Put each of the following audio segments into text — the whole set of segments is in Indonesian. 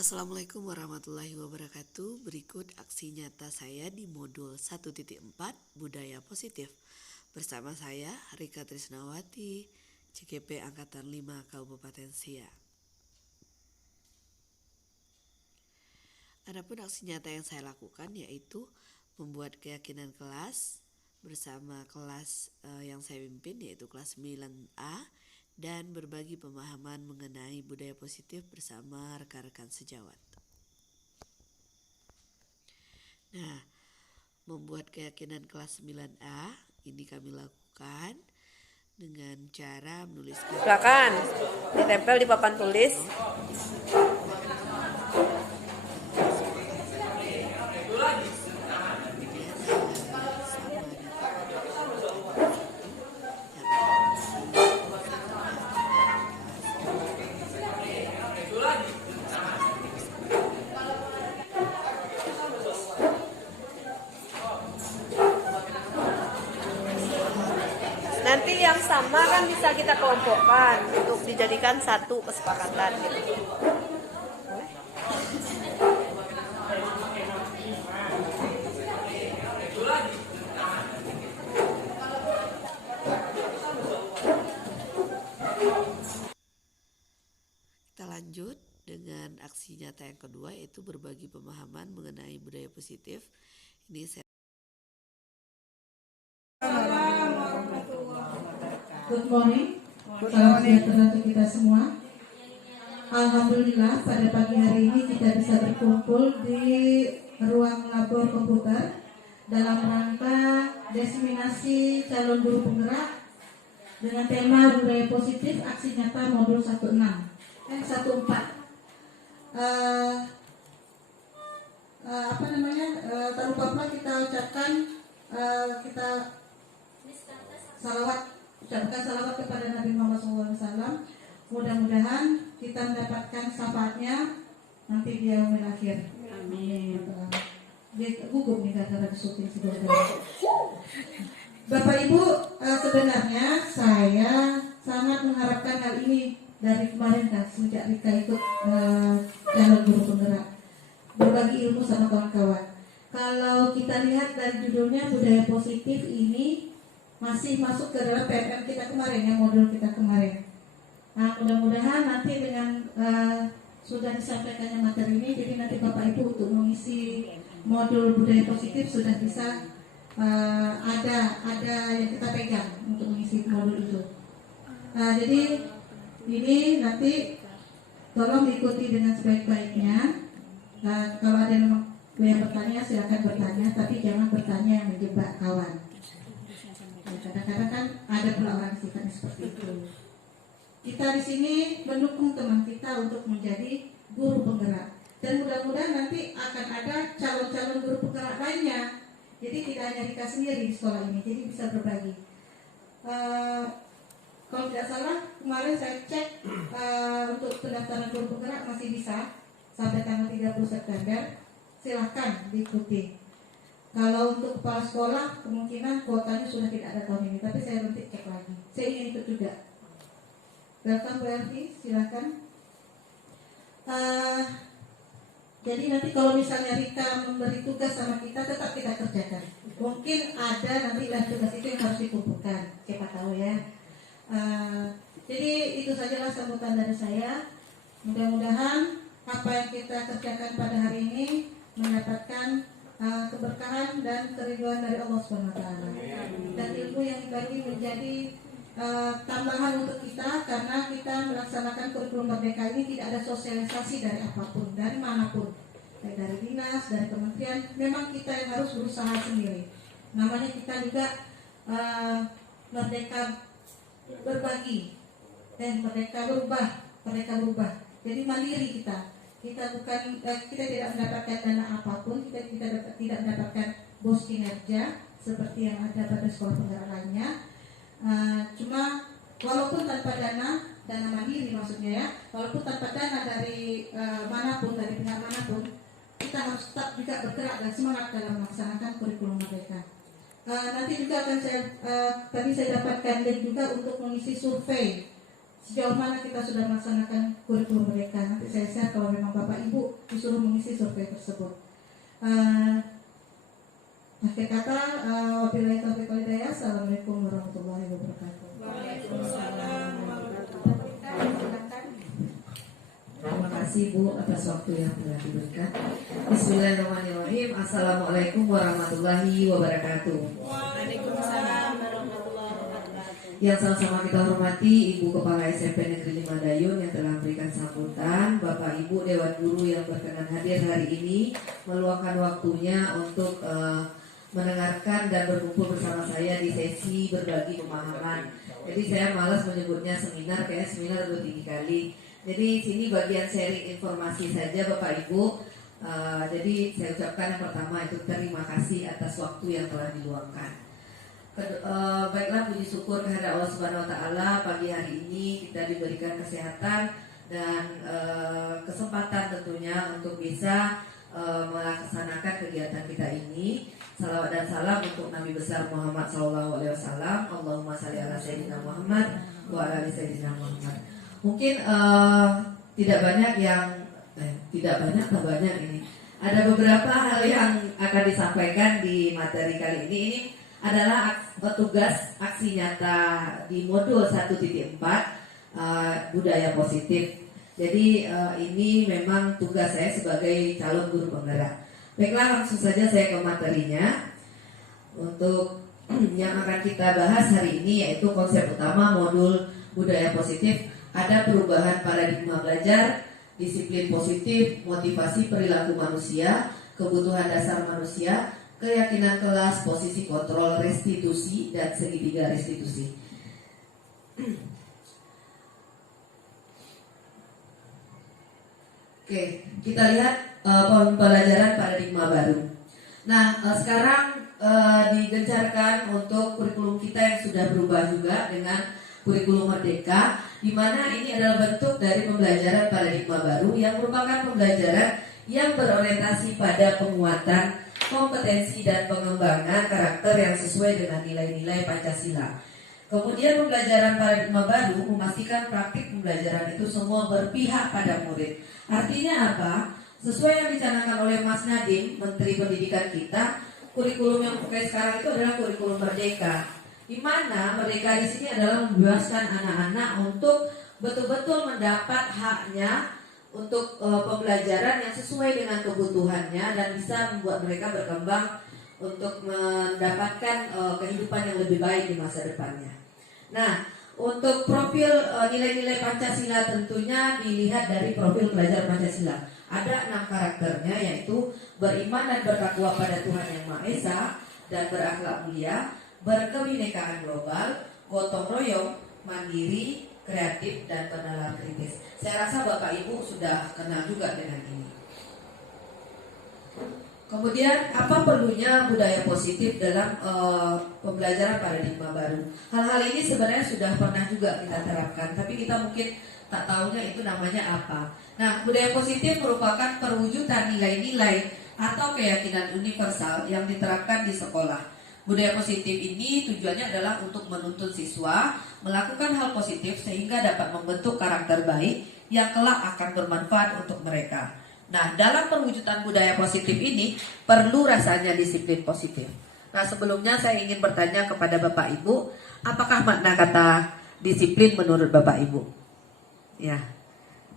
Assalamualaikum warahmatullahi wabarakatuh. Berikut aksi nyata saya di modul 1.4 Budaya Positif. Bersama saya Rika Trisnawati, CGP Angkatan 5 Kabupaten Siak. Adapun aksi nyata yang saya lakukan yaitu membuat keyakinan kelas bersama kelas yang saya pimpin yaitu kelas 9A dan berbagi pemahaman mengenai budaya positif bersama rekan-rekan sejawat. Nah, membuat keyakinan kelas 9A ini kami lakukan dengan cara menuliskan. Silakan ditempel di papan tulis. Nanti yang sama kan bisa kita kelompokkan untuk dijadikan satu kesepakatan gitu. Kita lanjut dengan aksi nyata yang kedua yaitu berbagi pemahaman mengenai budaya positif. Ini saya Good morning, salam sejahtera untuk kita semua. Alhamdulillah pada pagi hari ini kita bisa berkumpul di ruang labor komputer dalam rangka diseminasi calon guru penggerak dengan tema budaya positif aksi nyata modul 14. Tak lupa pula kita ucapkan ucapkan salawat kepada Nabi Muhammad SAW. Mudah-mudahan kita mendapatkan syafaatnya nanti di yaumil akhir. Amin. Dia gugup nih karena syuting sebelumnya. Bapak Ibu, sebenarnya saya sangat mengharapkan hal ini dari kemarin kan sejak Rika ikut calon guru penggerak, berbagi ilmu sama kawan-kawan. Kalau kita lihat dari judulnya budaya positif ini masih masuk ke dalam PMM kita kemarin ya, modul kita kemarin. Nah, mudah-mudahan nanti dengan sudah disampaikannya materi ini, jadi nanti Bapak Ibu untuk mengisi modul budaya positif sudah bisa ada yang kita pegang untuk mengisi modul itu. Nah, jadi ini nanti tolong diikuti dengan sebaik-baiknya. Nah, kalau ada yang bertanya silakan bertanya, tapi jangan bertanya yang menjebak kawan. Kadang-kadang kan ada pula orang sifatnya seperti itu. Kita di sini mendukung teman kita untuk menjadi guru penggerak, dan mudah-mudahan nanti akan ada calon-calon guru penggerak lainnya. Jadi tidak hanya Rika sendiri di sekolah ini, jadi bisa berbagi. Kalau tidak salah kemarin saya cek untuk pendaftaran guru penggerak masih bisa sampai tanggal 30 September. Silahkan diikuti. Kalau untuk kepala sekolah kemungkinan kuotanya sudah tidak ada tahun ini, tapi saya nanti cek lagi. Saya ingin ikut juga. Welcome Bu Elvi, silakan. Jadi nanti kalau misalnya Rika memberi tugas sama kita, tetap kita kerjakan. Mungkin ada nanti tugas itu yang harus dikumpulkan, siapa tahu ya. Jadi itu sajalah sambutan dari saya. Mudah-mudahan apa yang kita kerjakan pada hari ini mendapatkan keberkahan dan keridhaan dari Allah SWT, dan ilmu yang dibagi menjadi tambahan untuk kita, karena kita melaksanakan kurikulum merdeka ini tidak ada sosialisasi dari apapun, dari manapun, baik dari dinas, dari kementerian. Memang kita yang harus berusaha sendiri. Namanya kita juga merdeka berbagi dan merdeka berubah. Jadi mandiri kita. Kita tidak mendapatkan dana apapun, kita tidak mendapatkan bos kinerja seperti yang ada pada sekolah penggerak lainnya. Cuma walaupun tanpa dana mandiri maksudnya ya, walaupun tanpa dana dari manapun, dari pihak manapun, kita harus tetap juga bergerak dan semangat dalam melaksanakan kurikulum merdeka. Nanti juga akan tadi saya dapatkan link juga untuk mengisi survei sejauh mana kita sudah melaksanakan kurikulum mereka. Nanti saya share kalau memang Bapak Ibu disuruh mengisi survei tersebut. Akhir kata, wabillahi taufiq wal hidayah. Assalamualaikum warahmatullahi wabarakatuh. Waalaikumsalam warahmatullahi wabarakatuh. Terima kasih Bu atas waktu yang telah diberikan. Bismillahirrahmanirrahim. Assalamualaikum warahmatullahi wabarakatuh. Waalaikumsalam warahmatullahi wabarakatuh. Yang sama-sama kita hormati Ibu Kepala SMP Negeri 5 Dayun yang telah memberikan sambutan, Bapak Ibu Dewan Guru yang berkenan hadir hari ini, meluangkan waktunya untuk mendengarkan dan berkumpul bersama saya di sesi berbagi pemahaman. Jadi saya malas menyebutnya seminar, kayak seminar udah 3 kali. Jadi sini bagian sharing informasi saja Bapak Ibu. Jadi saya ucapkan yang pertama itu terima kasih atas waktu yang telah diluangkan. Baiklah, puji syukur kehadirat Allah Subhanahu Wa Taala, pagi hari ini kita diberikan kesehatan dan kesempatan tentunya untuk bisa melaksanakan kegiatan kita ini. Salawat dan salam untuk Nabi besar Muhammad SAW. Allahumma salli ala Sayyidina Muhammad wa ala ali Sayyidina Muhammad. Mungkin tidak banyak ini. Ada beberapa hal yang akan disampaikan di materi kali ini. Ini adalah tugas aksi nyata di modul 1.4 budaya positif. Jadi ini memang tugas saya sebagai calon guru penggerak. Baiklah, langsung saja saya ke materinya. Untuk yang akan kita bahas hari ini yaitu konsep utama modul budaya positif. Ada perubahan paradigma belajar, disiplin positif, motivasi perilaku manusia, kebutuhan dasar manusia, keyakinan kelas, posisi kontrol, restitusi, dan segitiga restitusi. Oke, kita lihat pembelajaran paradigma baru. Nah, sekarang digencarkan untuk kurikulum kita yang sudah berubah juga dengan kurikulum merdeka, di mana ini adalah bentuk dari pembelajaran paradigma baru yang merupakan pembelajaran yang berorientasi pada penguatan kompetensi dan pengembangan karakter yang sesuai dengan nilai-nilai Pancasila. Kemudian pembelajaran paradigma baru memastikan praktik pembelajaran itu semua berpihak pada murid. Artinya apa? Sesuai yang dicanangkan oleh Mas Nadiem, Menteri Pendidikan kita, kurikulum yang pakai sekarang itu adalah kurikulum merdeka. Di mana merdeka di sini adalah membebaskan anak-anak untuk betul-betul mendapat haknya untuk pembelajaran yang sesuai dengan kebutuhannya dan bisa membuat mereka berkembang untuk mendapatkan kehidupan yang lebih baik di masa depannya. Nah, untuk profil nilai-nilai Pancasila tentunya dilihat dari profil pelajar Pancasila. Ada 6 karakternya, yaitu beriman dan bertakwa pada Tuhan Yang Maha Esa dan berakhlak mulia, berkebinekaan global, gotong royong, mandiri, kreatif, dan pennalar kritis. Saya rasa Bapak Ibu sudah kenal juga dengan ini. Kemudian apa perlunya budaya positif dalam pembelajaran paradigma baru? Hal-hal ini sebenarnya sudah pernah juga kita terapkan, tapi kita mungkin tak tahunya itu namanya apa. Nah, budaya positif merupakan perwujudan nilai-nilai atau keyakinan universal yang diterapkan di sekolah. Budaya positif ini tujuannya adalah untuk menuntun siswa melakukan hal positif sehingga dapat membentuk karakter baik yang kelak akan bermanfaat untuk mereka. Nah, dalam perwujudan budaya positif ini perlu rasanya disiplin positif. Nah, sebelumnya saya ingin bertanya kepada Bapak Ibu, apakah makna kata disiplin menurut Bapak Ibu? Ya,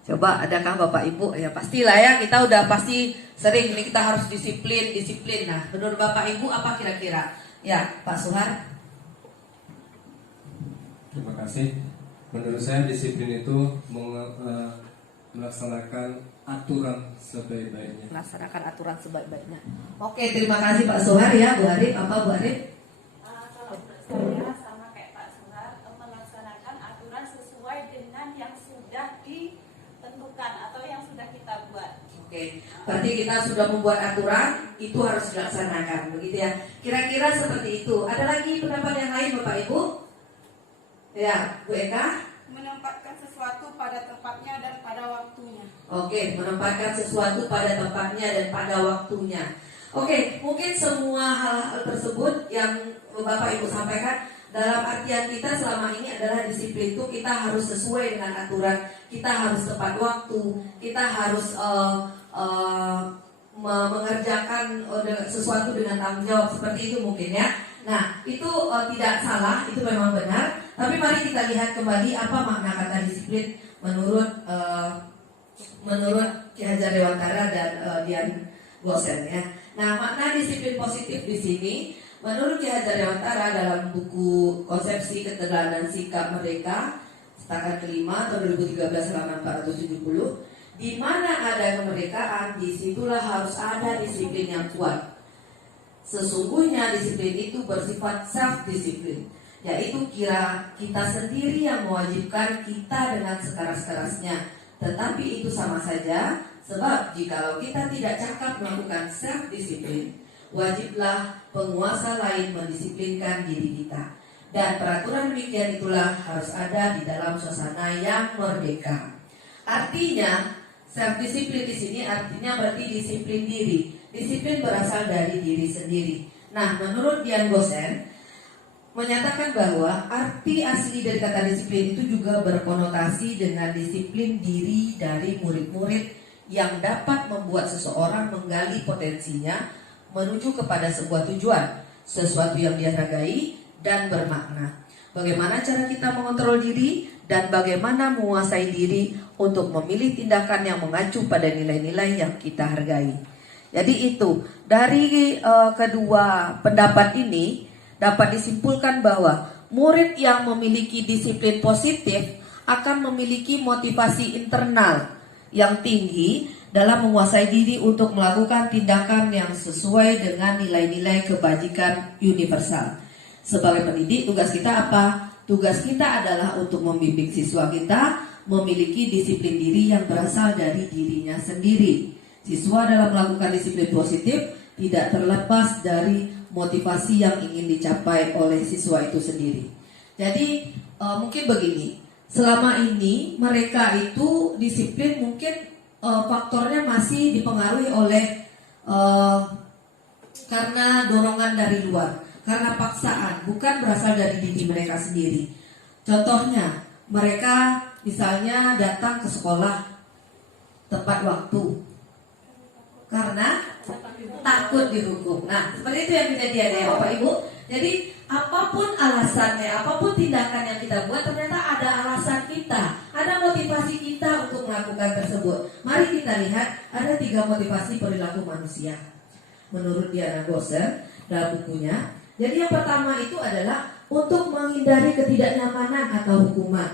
coba adakah Bapak Ibu? Ya pastilah ya, kita udah pasti sering ini kita harus disiplin. Nah, menurut Bapak Ibu apa kira-kira? Ya, Pak Suhar. Terima kasih. Menurut saya disiplin itu melaksanakan aturan sebaik-baiknya. Melaksanakan aturan sebaik-baiknya. Oke, terima kasih Pak Suhar ya. Bu Arif, apa Bu Arif? Kalau saya sama kayak Pak Suhar, melaksanakan aturan sesuai dengan yang sudah ditentukan atau yang sudah kita buat. Oke, berarti kita sudah membuat aturan, itu harus dilaksanakan, begitu ya. Kira-kira seperti itu. Ada lagi pendapat yang lain Bapak Ibu? Ya, Bu Eka? Menempatkan sesuatu pada tempatnya dan pada waktunya. Oke, menempatkan sesuatu pada tempatnya dan pada waktunya. Oke, mungkin semua hal-hal tersebut yang Bapak Ibu sampaikan dalam artian kita selama ini adalah disiplin itu kita harus sesuai dengan aturan, kita harus tepat waktu, kita harus mengerjakan sesuatu dengan tanggung jawab, seperti itu mungkin ya. Nah, itu tidak salah, itu memang benar. Tapi mari kita lihat kembali apa makna kata disiplin menurut Ki Hajar Dewantara dan Dian Gosen ya. Nah, makna disiplin positif di sini menurut Ki Hajar Dewantara dalam buku Konsepsi Keteladanan Sikap Merdeka setakat kelima tahun 2013 halaman 470, di mana ada kemerdekaan, disitulah harus ada disiplin yang kuat. Sesungguhnya disiplin itu bersifat self-disiplin, yaitu kita sendiri yang mewajibkan kita dengan sekeras-kerasnya. Tetapi itu sama saja, sebab jikalau kita tidak cakap melakukan self-disiplin, wajiblah penguasa lain mendisiplinkan diri kita. Dan peraturan demikian itulah harus ada di dalam suasana yang merdeka. Artinya, self-disiplin di sini artinya berarti disiplin diri. Disiplin berasal dari diri sendiri. Nah, menurut Dian Gosen menyatakan bahwa arti asli dari kata disiplin itu juga berkonotasi dengan disiplin diri dari murid-murid yang dapat membuat seseorang menggali potensinya menuju kepada sebuah tujuan, sesuatu yang dia hargai dan bermakna. Bagaimana cara kita mengontrol diri dan bagaimana menguasai diri untuk memilih tindakan yang mengacu pada nilai-nilai yang kita hargai. Jadi itu dari kedua pendapat ini dapat disimpulkan bahwa murid yang memiliki disiplin positif akan memiliki motivasi internal yang tinggi dalam menguasai diri untuk melakukan tindakan yang sesuai dengan nilai-nilai kebajikan universal. Sebagai pendidik, tugas kita apa? Tugas kita adalah untuk membimbing siswa kita memiliki disiplin diri yang berasal dari dirinya sendiri. Siswa dalam melakukan disiplin positif tidak terlepas dari motivasi yang ingin dicapai oleh siswa itu sendiri. Jadi mungkin begini, selama ini mereka itu disiplin mungkin faktornya masih dipengaruhi oleh karena dorongan dari luar, karena paksaan, bukan berasal dari diri mereka sendiri. Contohnya, mereka misalnya datang ke sekolah tepat waktu karena takut dihukum. Nah, seperti itu yang kejadian ya Bapak Ibu. Jadi apapun alasannya, apapun tindakan yang kita buat, ternyata ada alasan kita, ada motivasi kita untuk melakukan tersebut. Mari kita lihat ada 3 motivasi perilaku manusia menurut Dian Gosen dalam bukunya. Jadi yang pertama itu adalah untuk menghindari ketidaknyamanan atau hukuman.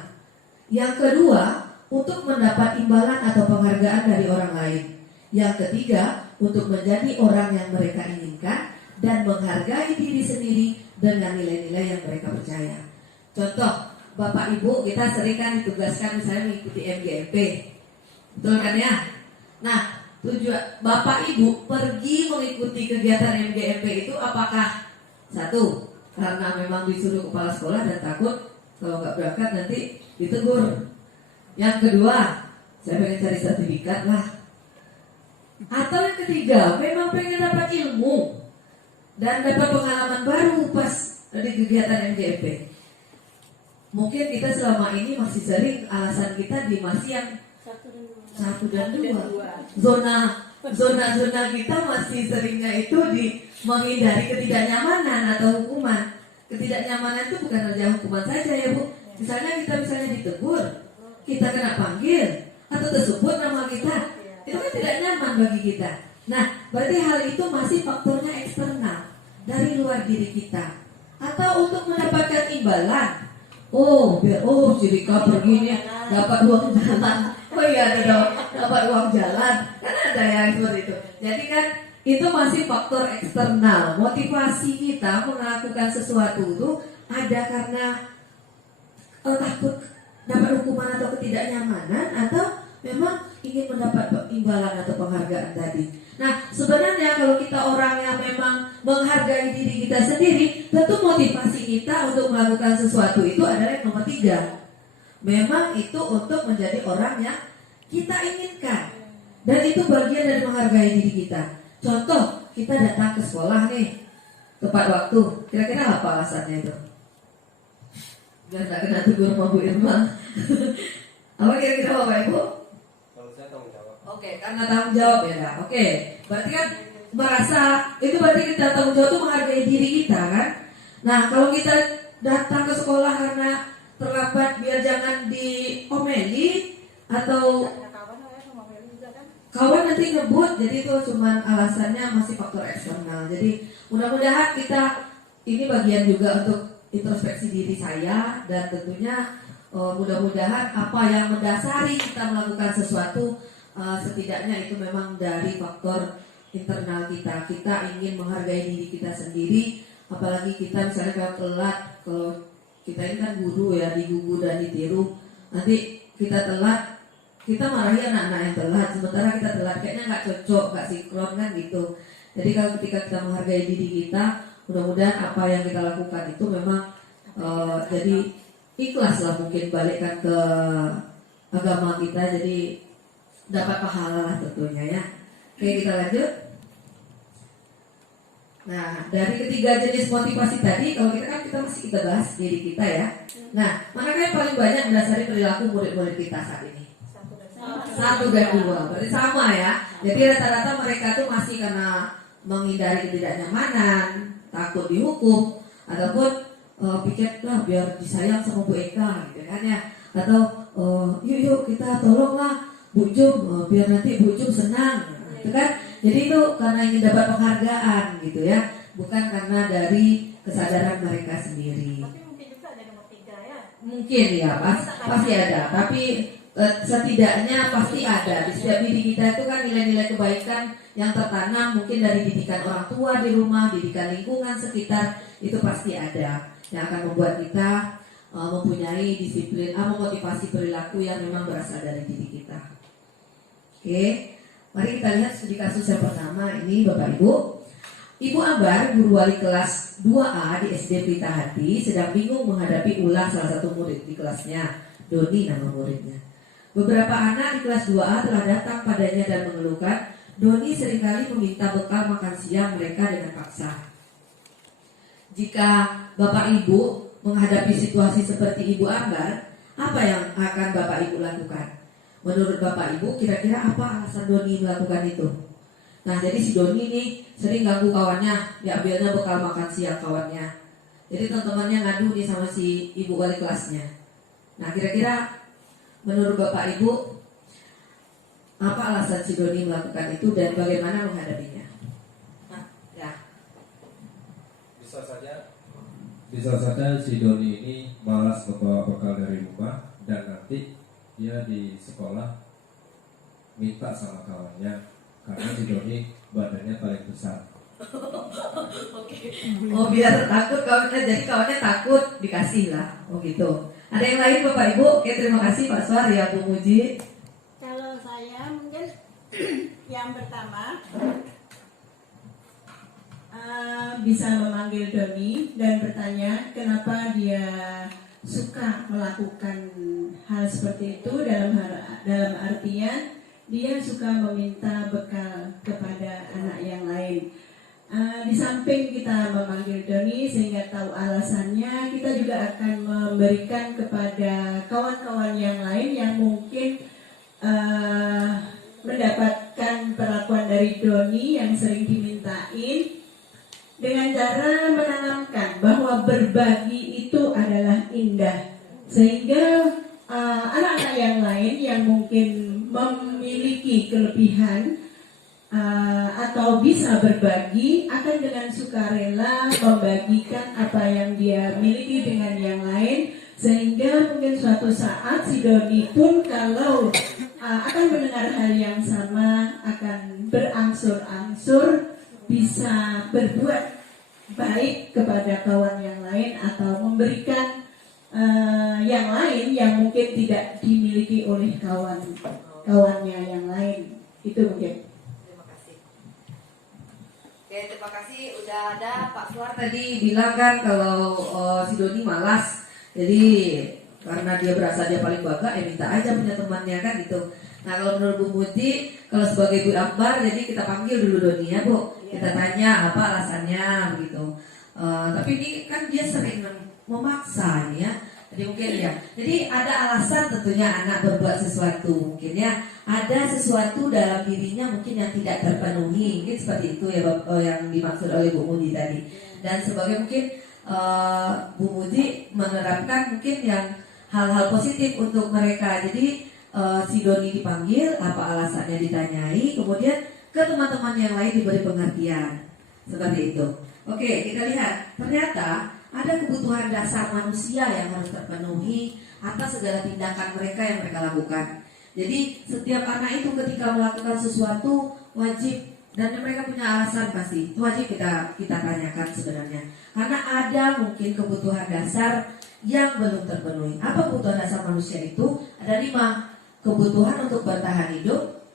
Yang kedua, untuk mendapat imbalan atau penghargaan dari orang lain. Yang ketiga, untuk menjadi orang yang mereka inginkan dan menghargai diri sendiri dengan nilai-nilai yang mereka percaya. Contoh, Bapak Ibu kita sering kan ditugaskan misalnya mengikuti MGMP, betul kan ya? Nah, tujuan Bapak Ibu pergi mengikuti kegiatan MGMP itu apakah satu, karena memang disuruh kepala sekolah dan takut kalau nggak berangkat nanti ditegur. Yang kedua, saya pengen cari sertifikat lah. Atau yang ketiga, memang pengen dapat ilmu dan dapat pengalaman baru pas di kegiatan MGMP. Mungkin kita selama ini masih sering alasan kita di masih yang 1 dan 2. Zona kita masih seringnya itu di menghindari ketidaknyamanan atau hukuman. Ketidaknyamanan itu bukan hanya hukuman saja ya Bu. Misalnya kita ditegur, kita kena panggil atau tersebut nama kita, itu kan tidak nyaman bagi kita. Nah, berarti hal itu masih faktornya eksternal dari luar diri kita. Atau untuk mendapatkan imbalan. Jika pergi nih dapat uang jalan. Oh iya ada dong, dapat uang jalan. Kan ada yang seperti itu. Jadi kan itu masih faktor eksternal. Motivasi kita melakukan sesuatu itu ada karena takut dapat hukuman atau ketidaknyamanan, atau memang ingin mendapat imbalan atau penghargaan tadi. Nah, sebenarnya kalau kita orang yang memang menghargai diri kita sendiri, tentu motivasi kita untuk melakukan sesuatu itu adalah yang nomor 3. Memang itu untuk menjadi orang yang kita inginkan. Dan itu bagian dari menghargai diri kita. Contoh, kita datang ke sekolah nih tepat waktu. Kira-kira apa alasannya itu? biar nggak kena tegur sama Bu Irma. Apa kira-kira Bapak Ibu? Kalau saya tanggung jawab. Oke, karena tanggung jawab ya. Kak. Oke, berarti kan merasa itu berarti kita tanggung jawab itu menghargai diri kita kan. Nah, kalau kita datang ke sekolah karena terlambat biar jangan diomeli atau kawan nanti ngebut, jadi itu cuma alasannya masih faktor eksternal. Jadi mudah-mudahan kita ini bagian juga untuk introspeksi diri saya, dan tentunya mudah-mudahan apa yang mendasari kita melakukan sesuatu setidaknya itu memang dari faktor internal kita. Kita ingin menghargai diri kita sendiri, apalagi kita misalnya kalau telat, kalau kita ini kan guru ya, digugu dan ditiru, nanti kita telat, kita marahi anak-anak yang telat, sementara kita telat kayaknya nggak cocok, nggak sinkron kan gitu. Jadi kalau ketika kita menghargai diri kita, mudah-mudahan apa yang kita lakukan itu memang jadi ikhlas lah, mungkin balikkan ke agama kita, jadi dapat pahala lah tentunya ya. Oke, kita lanjut. Nah, dari ketiga jenis motivasi tadi, kalau kita masih kita bahas diri kita ya. Nah, manakah yang paling banyak mendasari perilaku murid-murid kita saat ini? 1 dan 2, berarti sama ya. Jadi rata-rata mereka tuh masih karena menghindari ketidaknyamanan, takut dihukum, ataupun pikir lah biar disayang sama Bu Eka gitu kan ya. Atau yuk kita tolonglah Bu Jum, biar nanti Bu Jum senang gitu kan. Jadi itu karena ingin dapat penghargaan gitu ya, bukan karena dari kesadaran mereka sendiri. Tapi mungkin juga ada nomor 3 ya. Mungkin ya, pasti ada. Tapi setidaknya pasti ada. Di setiap diri kita itu kan nilai-nilai kebaikan yang tertanam, mungkin dari didikan orang tua di rumah, didikan lingkungan sekitar, itu pasti ada yang akan membuat kita mempunyai disiplin, memotivasi perilaku yang memang berasal dari diri kita. Oke, mari kita lihat studi kasus yang pertama ini Bapak Ibu. Ibu Ambar, guru wali kelas 2A di SD Pelita Hati, sedang bingung menghadapi ulah salah satu murid di kelasnya, Doni nama muridnya. Beberapa anak di kelas 2A telah datang padanya dan mengeluhkan Doni seringkali meminta bekal makan siang mereka dengan paksa. Jika Bapak Ibu menghadapi situasi seperti Ibu Ambar, apa yang akan Bapak Ibu lakukan? Menurut Bapak Ibu, kira-kira apa alasan Doni melakukan itu? Nah, jadi si Doni nih sering ganggu kawannya, diambilnya bekal makan siang kawannya. Jadi teman-temannya ngadu nih sama si ibu wali kelasnya. Nah, kira-kira menurut Bapak Ibu, apa alasan si Doni melakukan itu dan bagaimana menghadapinya? Nah, ya. Bisa saja si Doni ini malas membawa bekal dari rumah, dan nanti dia di sekolah minta sama kawannya, karena si Doni badannya paling besar. Oh, biar takut kawannya, jadi kawannya takut dikasih lah. Oh gitu. Ada yang lain Bapak Ibu? Oke, terima kasih Pak Suar ya Bu Muji. Kalau saya mungkin yang pertama bisa memanggil Doni dan bertanya kenapa dia suka melakukan hal seperti itu, dalam artian dia suka meminta bekal kepada anak yang lain. Di samping kita memanggil Doni sehingga tahu alasannya, kita juga akan memberikan kepada kawan-kawan yang lain yang mungkin mendapatkan perlakuan dari Doni yang sering dimintain, dengan cara menanamkan bahwa berbagi itu adalah indah, sehingga anak-anak yang lain yang mungkin memiliki kelebihan atau bisa berbagi akan dengan sukarela membagikan apa yang dia miliki dengan yang lain, sehingga mungkin suatu saat si Doni pun kalau akan mendengar hal yang sama akan berangsur-angsur bisa berbuat baik kepada kawan yang lain atau memberikan yang lain yang mungkin tidak dimiliki oleh kawannya yang lain. Itu mungkin. Oke, terima kasih. Udah ada Pak Suar tadi bilang kan kalau si Doni malas, jadi karena dia berasa dia paling baga, minta aja punya temannya kan gitu. Nah, kalau menurut Bu Muti, kalau sebagai Bu Ambar, jadi kita panggil dulu Doni ya Bu, kita tanya apa alasannya begitu. Tapi ini kan dia sering memaksa ya. Jadi mungkin ya. Jadi ada alasan tentunya anak berbuat sesuatu. Mungkin ya ada sesuatu dalam dirinya mungkin yang tidak terpenuhi. Mungkin seperti itu ya yang dimaksud oleh Bu Mudi tadi. Dan sebagai mungkin Bu Mudi menerapkan mungkin yang hal-hal positif untuk mereka. Jadi si Doni dipanggil, apa alasannya ditanyai, kemudian ke teman-teman yang lain diberi pengertian. Seperti itu. Oke, kita lihat. Ternyata ada kebutuhan dasar manusia yang harus terpenuhi atas segala tindakan mereka yang mereka lakukan. Jadi setiap anak itu ketika melakukan sesuatu wajib, dan mereka punya alasan pasti, itu wajib kita tanyakan sebenarnya. Karena ada mungkin kebutuhan dasar yang belum terpenuhi. Apa kebutuhan dasar manusia itu? Ada 5. Kebutuhan untuk bertahan hidup.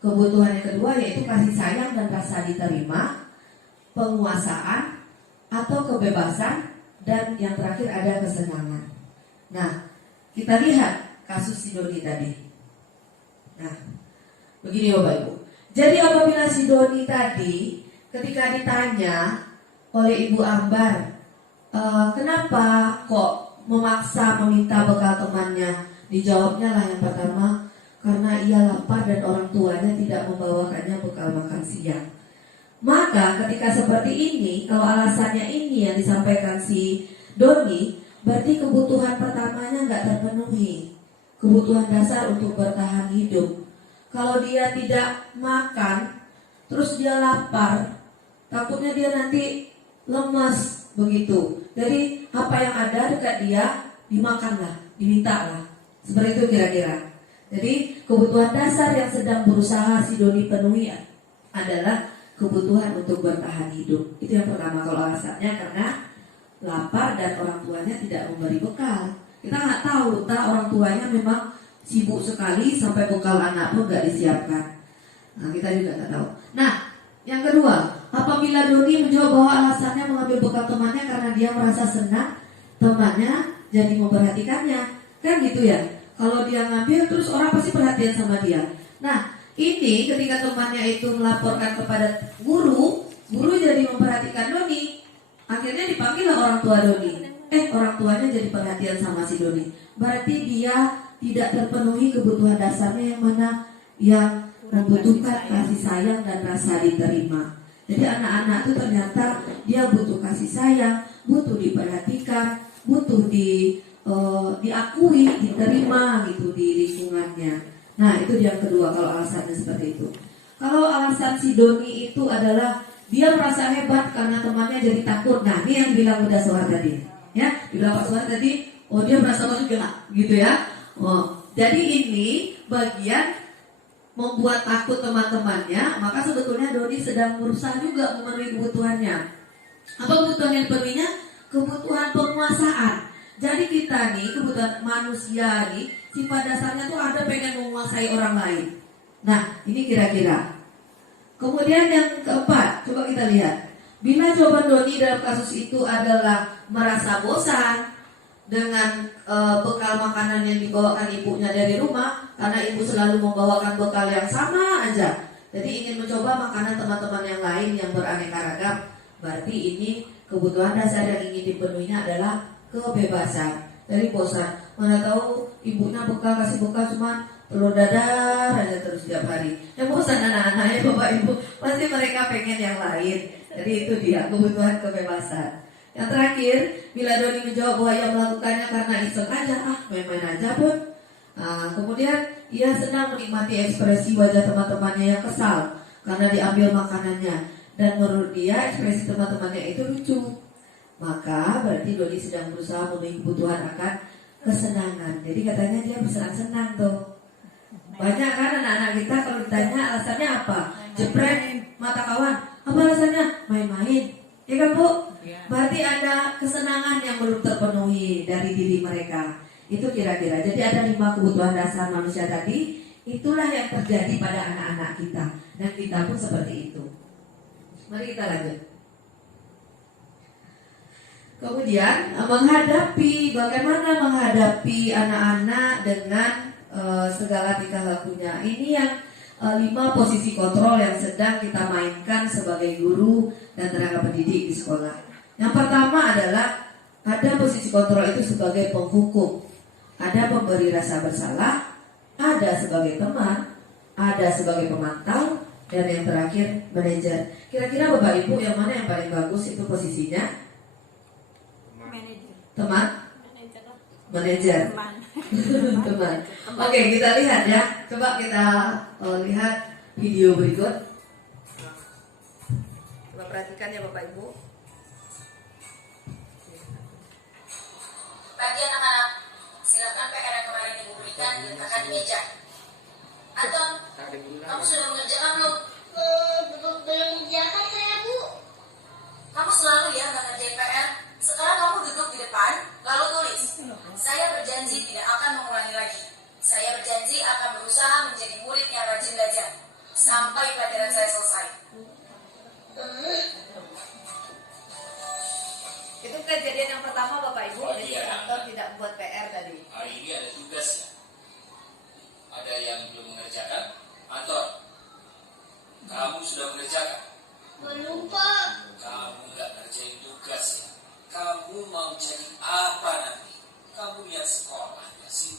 Kebutuhan yang kedua yaitu kasih sayang dan rasa diterima, penguasaan atau kebebasan, dan yang terakhir ada kesenangan. Nah, kita lihat kasus si Doni tadi. Nah, begini Bapak Ibu. Jadi apabila si Doni tadi ketika ditanya oleh Ibu Ambar, kenapa kok memaksa meminta bekal temannya, dijawabnya lah yang pertama, karena ia lapar dan orang tuanya tidak membawakannya bekal makan siang. Maka ketika seperti ini, kalau alasannya ini yang disampaikan si Doni, berarti kebutuhan pertamanya nggak terpenuhi. Kebutuhan dasar untuk bertahan hidup. Kalau dia tidak makan, terus dia lapar, takutnya dia nanti lemas begitu. Jadi apa yang ada dekat dia dimakanlah, dimintalah. Seperti itu kira-kira. Jadi kebutuhan dasar yang sedang berusaha si Doni penuhi adalah kebutuhan untuk bertahan hidup. Itu yang pertama kalau alasannya karena lapar dan orang tuanya tidak memberi bekal. Kita nggak tahu, entah orang tuanya memang sibuk sekali sampai bekal anak pun nggak disiapkan. Nah, kita juga nggak tahu. Nah, yang kedua, apabila Doni menjawab bahwa alasannya mengambil bekal temannya karena dia merasa senang temannya jadi memperhatikannya, kan gitu ya. Kalau dia ngambil terus orang pasti perhatian sama dia. Nah, ini ketika temannya itu melaporkan kepada guru jadi memperhatikan Doni. Akhirnya dipanggil orang tua Doni. Orang tuanya jadi perhatian sama si Doni. Berarti dia tidak terpenuhi kebutuhan dasarnya yang mana yang membutuhkan kasih sayang dan rasa diterima. Jadi anak-anak itu ternyata dia butuh kasih sayang, butuh diperhatikan, butuh diakui, diterima gitu di lingkungannya. Nah, itu yang kedua kalau alasannya seperti itu. Kalau alasan si Doni itu adalah dia merasa hebat karena temannya jadi takut. Nah, ini yang bilang udah Sohar tadi. Ya, bilang Pak Sohar tadi, oh dia merasa juga gitu ya. Oh, jadi ini bagian membuat takut teman-temannya, maka sebetulnya Doni sedang berusaha juga memenuhi kebutuhannya. Apa kebutuhan yang dipenuhinya? Kebutuhan penguasaan. Jadi kita nih, kebutuhan manusia nih, sifat dasarnya tuh ada pengen menguasai orang lain. Nah, ini kira-kira. Kemudian yang keempat, coba kita lihat. Bila jawaban Doni dalam kasus itu adalah merasa bosan dengan bekal makanan yang dibawakan ibunya dari rumah, karena ibu selalu membawakan bekal yang sama aja. Jadi ingin mencoba makanan teman-teman yang lain yang beraneka ragam. Berarti ini kebutuhan dasar yang ingin dipenuhinya adalah kebebasan. Dari bosan, mana tahu ibunya kasih bekal cuma telur dadar aja terus tiap hari. Yang bosan anak-anaknya bapak ibu, pasti mereka pengen yang lain. Jadi itu dia kebutuhan kebebasan. Yang terakhir, bila Doni menjawab bahwa ia melakukannya karena iseng aja, main-main aja pun. Nah, kemudian ia senang menikmati ekspresi wajah teman-temannya yang kesal karena diambil makanannya, dan menurut dia ekspresi teman-temannya itu lucu. Maka berarti Doni sedang berusaha memenuhi kebutuhan akan kesenangan. Jadi katanya dia bersenang-senang tuh. Banyak kan anak-anak kita kalau ditanya alasannya apa? Jepret mata kawan. Apa alasannya? Main-main. Ya kan Bu? Berarti ada kesenangan yang belum terpenuhi dari diri mereka. Itu kira-kira. Jadi ada 5 kebutuhan dasar manusia tadi. Itulah yang terjadi pada anak-anak kita. Dan kita pun seperti itu. Mari kita lanjut. Kemudian bagaimana menghadapi anak-anak dengan segala tingkah lakunya. Ini yang 5 posisi kontrol yang sedang kita mainkan sebagai guru dan tenaga pendidik di sekolah. Yang pertama adalah ada posisi kontrol itu sebagai penghukum, ada pemberi rasa bersalah, ada sebagai teman, ada sebagai pemantau, dan yang terakhir manajer. Kira-kira Bapak Ibu yang mana yang paling bagus itu posisinya? Manajer. Teman? Manajer. Manajer. Teman. Teman. Oke, kita lihat ya. Coba kita lihat video berikut. Coba perhatikan ya Bapak Ibu. Bagi anak-anak, silakan PR yang kemarin Ibu berikan diletakkan di meja. Anton, kamu sudah mengerjakan belum? Belum mengerjakan saya, Bu. Kamu selalu ya nggak ngerjain PR. Sekarang kamu duduk di depan, lalu tulis. Saya berjanji tidak akan mengulangi lagi. Saya berjanji akan berusaha menjadi murid yang rajin belajar sampai pelajaran saya selesai. Itu kejadian yang pertama Bapak Ibu. Jadi Anton tidak membuat PR tadi. Hari ini ada tugas ya. Ada yang belum mengerjakan? Anton, kamu sudah mengerjakan? Belum, Pak. Kamu nggak ngerjain tugas ya? Kamu mau jadi apa nanti? Kamu lihat sekolah ya sih?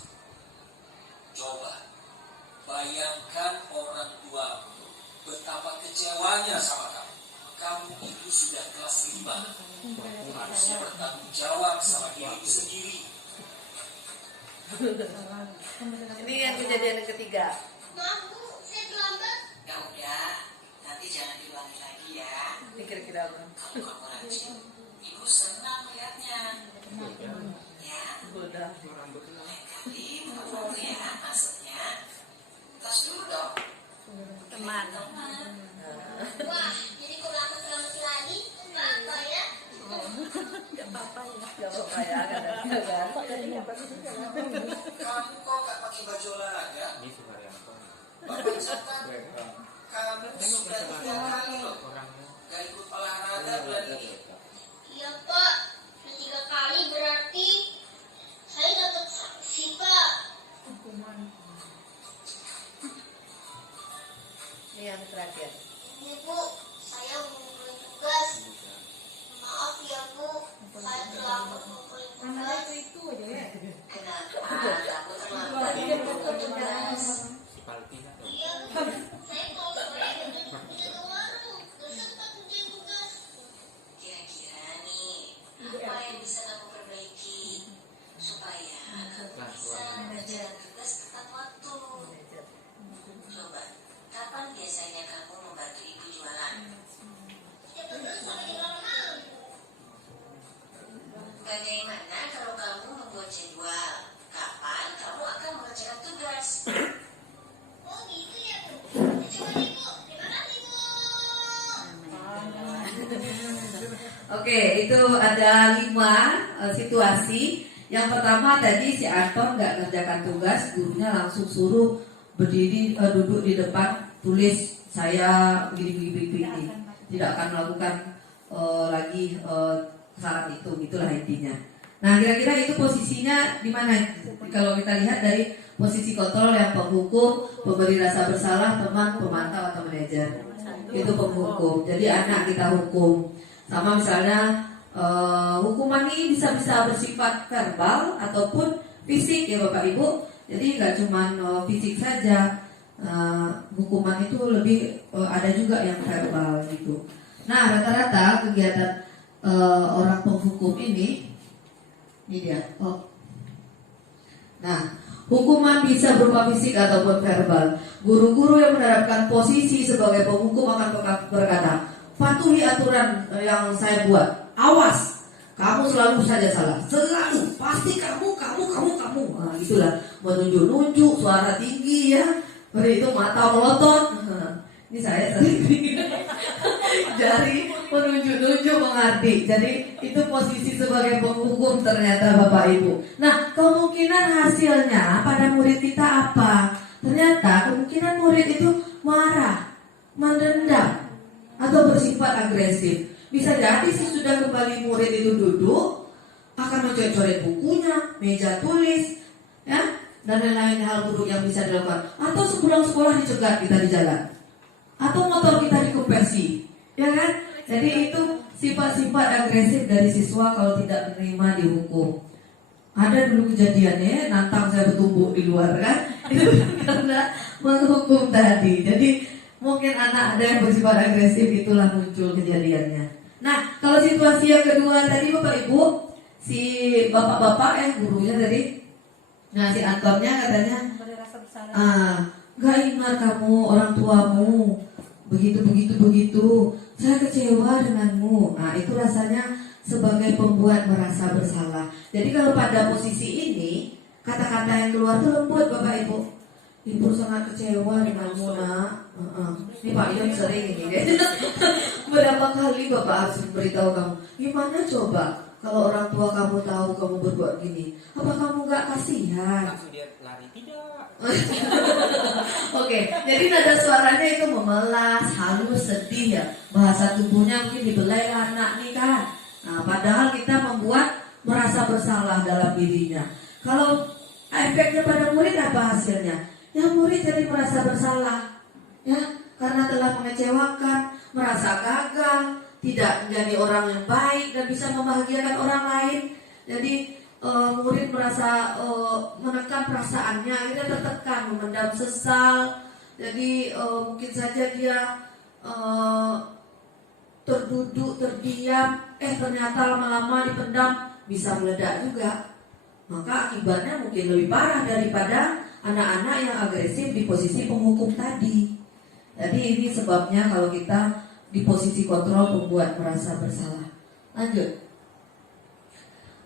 Coba bayangkan orang tuamu betapa kecewanya sama kamu. Kamu itu sudah kelas 5, harusnya bertanggung jawab sama dirimu sendiri. Ini yang kejadian yang ketiga. Maaf, Bu. Saya terlambat. Ya udah, nanti jangan diulangi lagi ya. Ini kira-kira apa? Kalau kamu rajin, ibu senang melihatnya. Ya, Udah. kali kamu ya maksudnya. Tos dulu dong. Teman. Wah, jadi kalau aku terlambat lagi, nggak apa ya? Gak apa-apa ya. Gak apa-apa ya, kadang-kadang. Kamu kok gak pakai baju olahraga? Bapak catat, kamu sudah 3 kali loh gak ikut olahraga bulan ini. Iya, Pak. Sudah 3 kali berarti saya dapat sanksi, Pak. Ini yang terakhir. Ini, Bu. Saya mengumpulin tugas. Maaf ya, Bu. Saya terlambat mengumpulin tugas. Kenapa kamu terlambat mengumpulkan tugas? Iya, Bu. Saya kalau sore udah ke warung. Gak sempat ngerjain tugas. Kira-kira nih, apa yang bisa kamu perbaiki supaya kamu bisa mengerjakan tugas tepat waktu? Coba, kapan biasanya kamu membantu ibu jualan? Setiap bener sampai di malam. Bagaimana kalau kamu membuat jadwal? Kapan kamu akan mengerjakan tugas? Oh gitu ya, Bu. Coba nih, Bu. Terima kasih, Bu. Oke, itu ada 5 situasi. Yang pertama tadi si Anton nggak ngerjakan tugas, gurunya langsung suruh berdiri duduk di depan, tulis saya begini. Tidak akan melakukan lagi kesalahan itu, itulah intinya. Nah, kira-kira itu posisinya di mana? Kalau kita lihat dari posisi kontrol yang penghukum, pemberi rasa bersalah, teman, pemantau atau manajer. Itu penghukum. Jadi anak kita hukum. Sama misalnya hukuman ini bisa bersifat verbal ataupun fisik ya Bapak Ibu. Jadi nggak cuma fisik saja. Hukuman itu lebih ada juga yang verbal gitu. Nah, rata-rata kegiatan orang penghukum ini dia. Nah, hukuman bisa berupa fisik ataupun verbal. Guru-guru yang menerapkan posisi sebagai penghukum akan berkata, patuhi aturan yang saya buat. Awas, kamu selalu saja salah. Selalu, pasti kamu. Nah, gitulah, menunjuk-nunjuk, suara tinggi ya. Beri itu mata melotot. Ini saya sendiri. Jari menunjuk-nunjuk mengerti. Jadi itu posisi sebagai penghukum ternyata Bapak Ibu. Nah, kemungkinan hasilnya pada murid kita apa? Ternyata kemungkinan murid itu marah, mendendam, atau bersifat agresif. Bisa jadi sesudah kembali murid itu duduk akan mencoret-coret bukunya, meja tulis, ya, dan lain-lain hal buruk yang bisa dilakukan. Atau sepulang sekolah dicegat kita di jalan, atau motor kita dikempesi, ya kan? Jadi itu sifat-sifat agresif dari siswa kalau tidak menerima dihukum. Ada dulu kejadiannya, nantang saya bertumbuk di luar kan, itu karena menghukum tadi. Jadi mungkin anak ada yang bersifat agresif, itulah muncul kejadiannya. Nah, kalau situasi yang kedua tadi Bapak Ibu, si bapak-bapak gurunya tadi, nah si Antonnya katanya, gak ingat kamu orang tuamu begitu, saya kecewa denganmu. Nah itu rasanya sebagai pembuat merasa bersalah. Jadi kalau pada posisi ini kata-kata yang keluar itu lembut Bapak Ibu. Ibu sangat kecewa denganmu nak. Ini Pak Yon sering ini. Berapa kali Bapak harus memberitahu kamu. Gimana coba kalau orang tua kamu tahu kamu berbuat gini? Apa kamu gak kasihan? Langsung dia lari, tidak. Oke, jadi nada suaranya itu memelas, halus, sedih ya. Bahasa tubuhnya mungkin dibelai anak nih kan. Nah, padahal kita membuat merasa bersalah dalam dirinya. Kalau efeknya pada murid apa hasilnya? Ya murid jadi merasa bersalah, ya karena telah mengecewakan, merasa gagal, tidak menjadi orang yang baik dan bisa membahagiakan orang lain. Jadi murid merasa menekan perasaannya, akhirnya tertekan, memendam sesal. Jadi mungkin saja dia terduduk, terdiam, ternyata lama-lama dipendam bisa meledak juga. Maka akibatnya mungkin lebih parah daripada anak-anak yang agresif di posisi penghukum tadi. Jadi ini sebabnya kalau kita di posisi kontrol membuat merasa bersalah. Lanjut.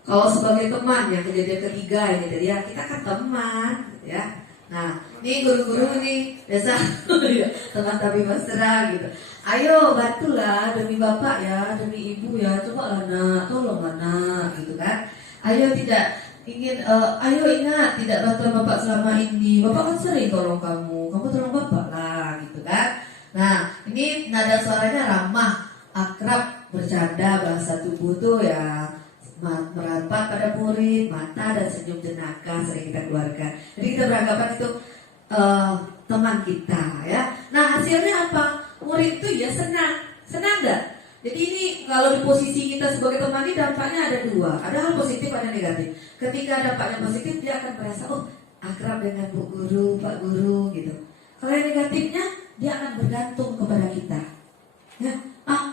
Kalau sebagai teman yang kejadian ketiga ini tadi ya, kita kan teman ya. Nah, ini guru-guru nih biasa teman tapi mesra gitu. Ayo bantulah demi bapak ya, demi ibu ya, coba lah nak, tolong lah nak gitu kan. Ayo tidak ingin, ayo ingat tidak bantuan bapak selama ini. Bapak kan sering tolong kamu tolong bapak lah gitu kan. Nah, ini nada suaranya ramah, akrab, bercanda, bahasa tubuh tuh ya merapat pada murid, mata dan senyum jenaka sering kita keluarkan. Jadi kita beranggapan itu teman kita ya. Nah hasilnya apa? Murid itu ya senang gak? Jadi ini kalau di posisi kita sebagai teman ini dampaknya ada dua, ada hal positif, ada negatif. Ketika dampaknya positif dia akan merasa akrab dengan bu guru, pak guru gitu. Kalau yang negatifnya dia akan bergantung kepada kita. Ya,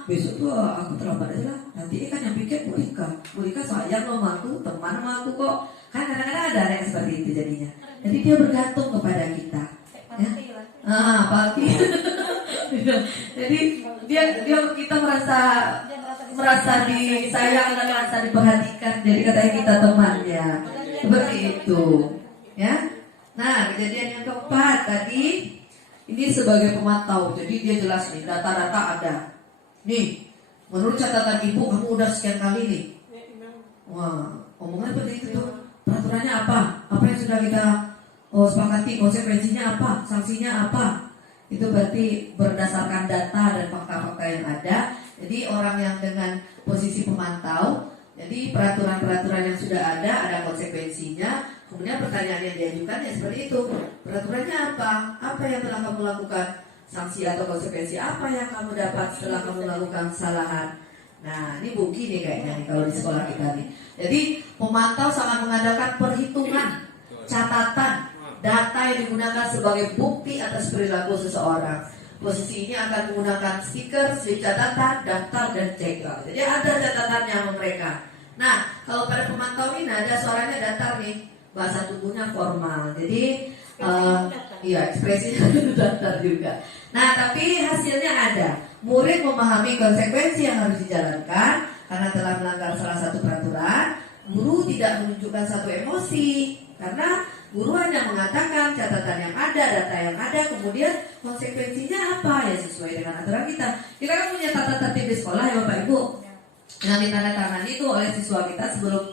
besok tuh aku terlambat aja lah. Nanti kan yang pikir Bu Rika sayang sama aku, teman sama aku kok. Kan kadang-kadang ada yang seperti itu jadinya. Jadi dia bergantung kepada kita. Ya? Pasti. Jadi kita merasa disayang dan merasa diperhatikan. Jadi katanya kita temannya. Seperti itu. Ya. Nah, kejadian yang keempat tadi ini sebagai pemantau. Jadi dia jelas nih, data-data ada. Nih, menurut catatan ibu kamu udah sekian kali nih. Wah, omongan seperti itu tuh. Peraturannya apa? Apa yang sudah kita sepakati? Konsekuensinya apa? Sanksinya apa? Itu berarti berdasarkan data dan fakta-fakta yang ada. Jadi orang yang dengan posisi pemantau, jadi peraturan-peraturan yang sudah ada konsekuensinya. Kemudian pertanyaan yang diajukan ya seperti itu. Peraturannya apa? Apa yang telah kamu lakukan? Sanksi atau konsekuensi apa yang kamu dapat setelah kamu melakukan kesalahan? Nah, ini bukti nih kayaknya nih kalau di sekolah kita nih. Jadi pemantau sangat mengandalkan perhitungan, catatan, data yang digunakan sebagai bukti atas perilaku seseorang. Posisi ini akan menggunakan stiker, slip catatan, daftar, dan cekal. Jadi ada catatannya mereka. Nah, kalau pada pemantau ini ada suaranya datar nih, bahasa tubuhnya formal. Jadi ekspresinya datar juga. Nah, tapi hasilnya ada. Murid memahami konsekuensi yang harus dijalankan karena telah melanggar salah satu peraturan. Guru tidak menunjukkan satu emosi karena guru hanya mengatakan catatan yang ada, data yang ada, kemudian konsekuensinya apa ya sesuai dengan aturan kita. Kita kan punya tata tertib di sekolah ya Bapak Ibu, yang ditandatangani itu oleh siswa kita sebelum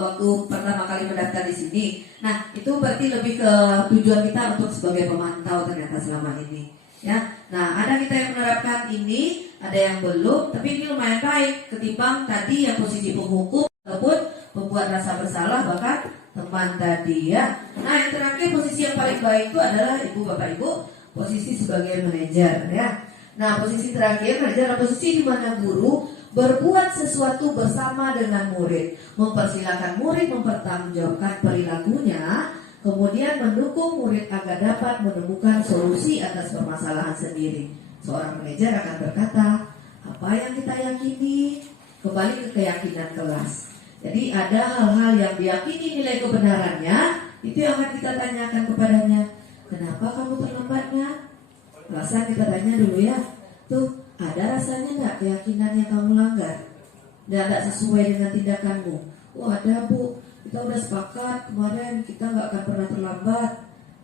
waktu pertama kali mendaftar di sini. Nah, itu berarti lebih ke tujuan kita untuk sebagai pemantau ternyata selama ini. Ya, nah ada kita yang menerapkan ini, ada yang belum, tapi ini lumayan baik ketimbang tadi yang posisi penghukum ataupun membuat rasa bersalah bahkan teman tadi ya. Nah yang terakhir posisi yang paling baik itu adalah ibu bapak ibu posisi sebagai manajer ya. Nah posisi terakhir adalah posisi di mana guru berbuat sesuatu bersama dengan murid, mempersilahkan murid mempertanggungjawabkan perilakunya, kemudian mendukung murid agar dapat menemukan solusi atas permasalahan sendiri. Seorang manajer akan berkata, apa yang kita yakini, kembali ke keyakinan kelas. Jadi ada hal-hal yang diyakini nilai kebenarannya, itu yang akan kita tanyakan kepadanya. Kenapa kamu terlambatnya? Alasan kita tanya dulu ya. Tuh, ada rasanya nggak keyakinan yang kamu langgar? Dan tidak sesuai dengan tindakanmu? Oh ada bu, kita udah sepakat kemarin kita nggak akan pernah terlambat.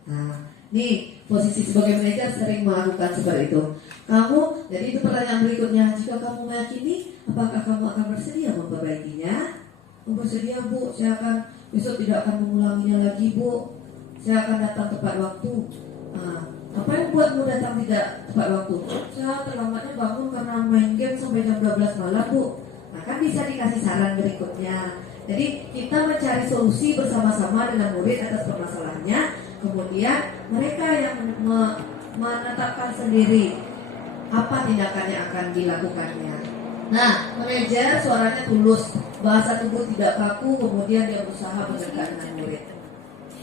Nah, nih posisi sebagai manajer sering melakukan seperti itu. Kamu, jadi itu pertanyaan berikutnya. Jika kamu meyakini, apakah kamu akan bersedia memperbaikinya? Bersedia bu, saya akan besok tidak akan mengulanginya lagi bu. Saya akan datang tepat waktu. Nah, apa yang buatmu datang tidak tepat waktu? Saya terlambatnya bangun karena main game sampai jam 12 malam bu. Nah kan bisa dikasih saran berikutnya. Jadi kita mencari solusi bersama-sama dengan murid atas permasalahannya. Kemudian mereka yang menetapkan sendiri apa tindakan yang akan dilakukannya. Nah, manajer suaranya tulus, bahasa tubuh tidak kaku, kemudian dia berusaha berdekat dengan murid.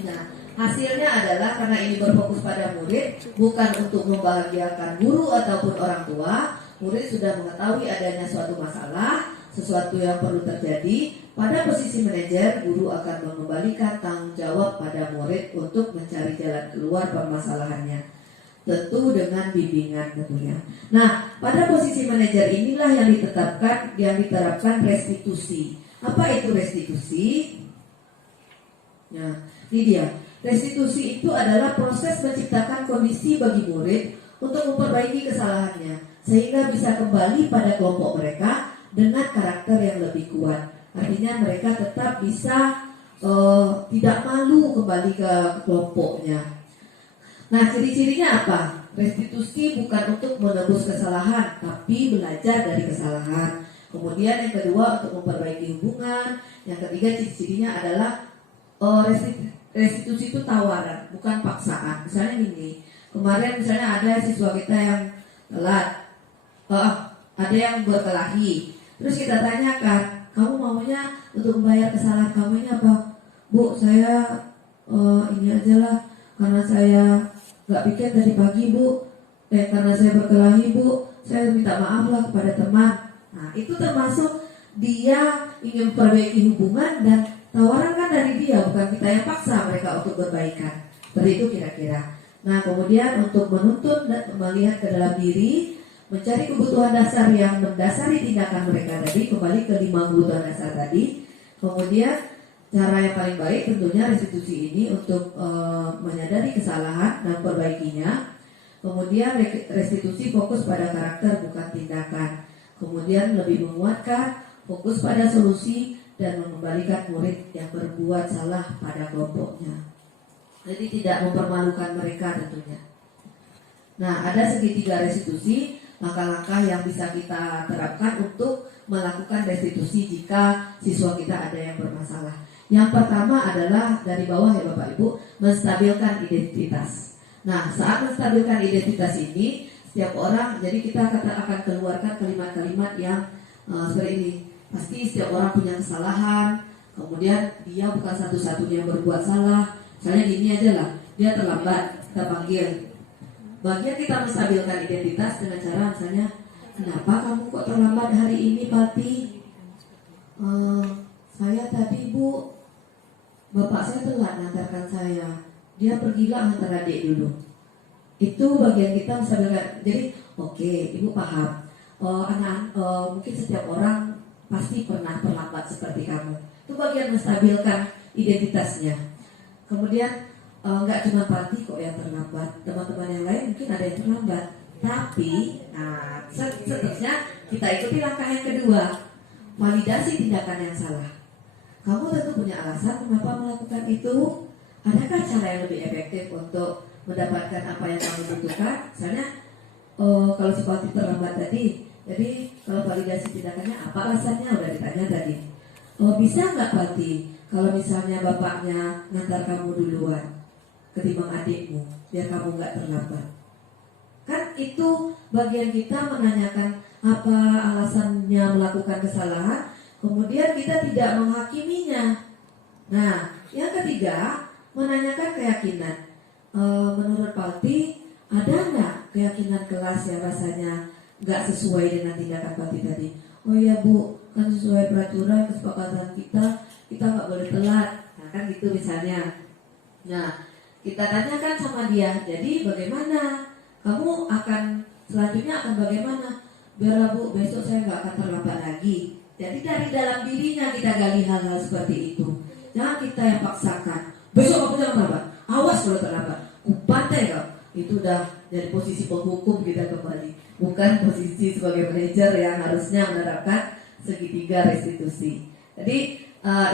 Nah, hasilnya adalah karena ini berfokus pada murid, bukan untuk membahagiakan guru ataupun orang tua. Murid sudah mengetahui adanya suatu masalah, sesuatu yang perlu terjadi. Pada posisi manajer, guru akan mengembalikan tanggung jawab pada murid untuk mencari jalan keluar permasalahannya, tentu dengan bimbingan tentunya. Nah, pada posisi manajer inilah yang diterapkan restitusi. Apa itu restitusi? Nah, ini dia. Restitusi itu adalah proses menciptakan kondisi bagi murid untuk memperbaiki kesalahannya, sehingga bisa kembali pada kelompok mereka dengan karakter yang lebih kuat. Artinya mereka tetap bisa tidak malu kembali ke kelompoknya. Nah, ciri-cirinya apa? Restitusi bukan untuk menebus kesalahan, tapi belajar dari kesalahan. Kemudian yang kedua untuk memperbaiki hubungan. Yang ketiga ciri-cirinya adalah restitusi itu tawaran, bukan paksaan. Misalnya gini, kemarin misalnya ada siswa kita yang telat, ada yang berkelahi. Terus kita tanyakan, kamu maunya untuk membayar kesalahan kamu ini apa? Bu, saya ini aja lah, karena saya nggak pikir dari pagi bu, karena saya berkelahi bu, saya minta maaf lah kepada teman. Nah, itu termasuk dia ingin memperbaiki hubungan dan tawaran kan dari dia, bukan kita yang paksa mereka untuk berbaikan. Seperti itu kira-kira. Nah, kemudian untuk menuntun dan melihat ke dalam diri, mencari kebutuhan dasar yang mendasari tindakan mereka tadi, kembali ke 5 kebutuhan dasar tadi. Kemudian cara yang paling baik tentunya restitusi ini untuk menyadari kesalahan dan perbaikinya. Kemudian restitusi fokus pada karakter bukan tindakan. Kemudian lebih menguatkan, fokus pada solusi dan mengembalikan murid yang berbuat salah pada kelompoknya. Jadi tidak mempermalukan mereka tentunya. Nah, ada segitiga restitusi, langkah-langkah yang bisa kita terapkan untuk melakukan restitusi jika siswa kita ada yang bermasalah. Yang pertama adalah dari bawah ya Bapak Ibu, menstabilkan identitas. Nah, saat menstabilkan identitas ini, setiap orang, jadi kita akan keluarkan kalimat-kalimat yang seperti ini. Pasti setiap orang punya kesalahan, kemudian dia bukan satu-satunya yang berbuat salah. Misalnya gini aja lah, dia terlambat, kita panggil. Bagian kita menstabilkan identitas dengan cara misalnya, kenapa kamu kok terlambat hari ini Pati? Saya tadi bu, bapak saya telat mengantarkan saya. Dia pergilah antar adik dulu. Itu bagian kita menstabilkan. Jadi oke, ibu paham. Mungkin setiap orang pasti pernah terlambat seperti kamu. Itu bagian menstabilkan identitasnya. Kemudian nggak cuma Pati kok yang terlambat, teman-teman yang lain mungkin ada yang terlambat. Tapi, seterusnya kita ikuti langkah yang kedua, validasi tindakan yang salah. Kamu tentu punya alasan kenapa melakukan itu. Adakah cara yang lebih efektif untuk mendapatkan apa yang kamu butuhkan? Misalnya, kalau seperti terlambat tadi, jadi kalau validasi tindakannya apa alasannya udah ditanya tadi. Bisa nggak Pati kalau misalnya bapaknya ngantar kamu duluan ketimbang adikmu, biar kamu nggak terlambat. Kan itu bagian kita menanyakan apa alasannya melakukan kesalahan, kemudian kita tidak menghakiminya. Nah, yang ketiga, menanyakan keyakinan. Menurut Palti, ada nggak keyakinan kelas yang rasanya nggak sesuai dengan tindakan Palti tadi? Oh iya Bu, kan sesuai peraturan kesepakatan kita nggak boleh telat. Nah kan gitu misalnya. Nah, kita tanyakan sama dia, jadi bagaimana? Kamu akan selanjutnya akan bagaimana? Biarlah Bu, besok saya nggak akan terlambat lagi. Jadi dari dalam dirinya kita gali hal-hal seperti itu. Jangan kita yang paksakan. Besok kamu jangan terlambat. Awas kalau terlambat. Kupantai kau. Itu udah dari posisi penghukum kita kembali. Bukan posisi sebagai manajer yang harusnya menerapkan segitiga restitusi. Jadi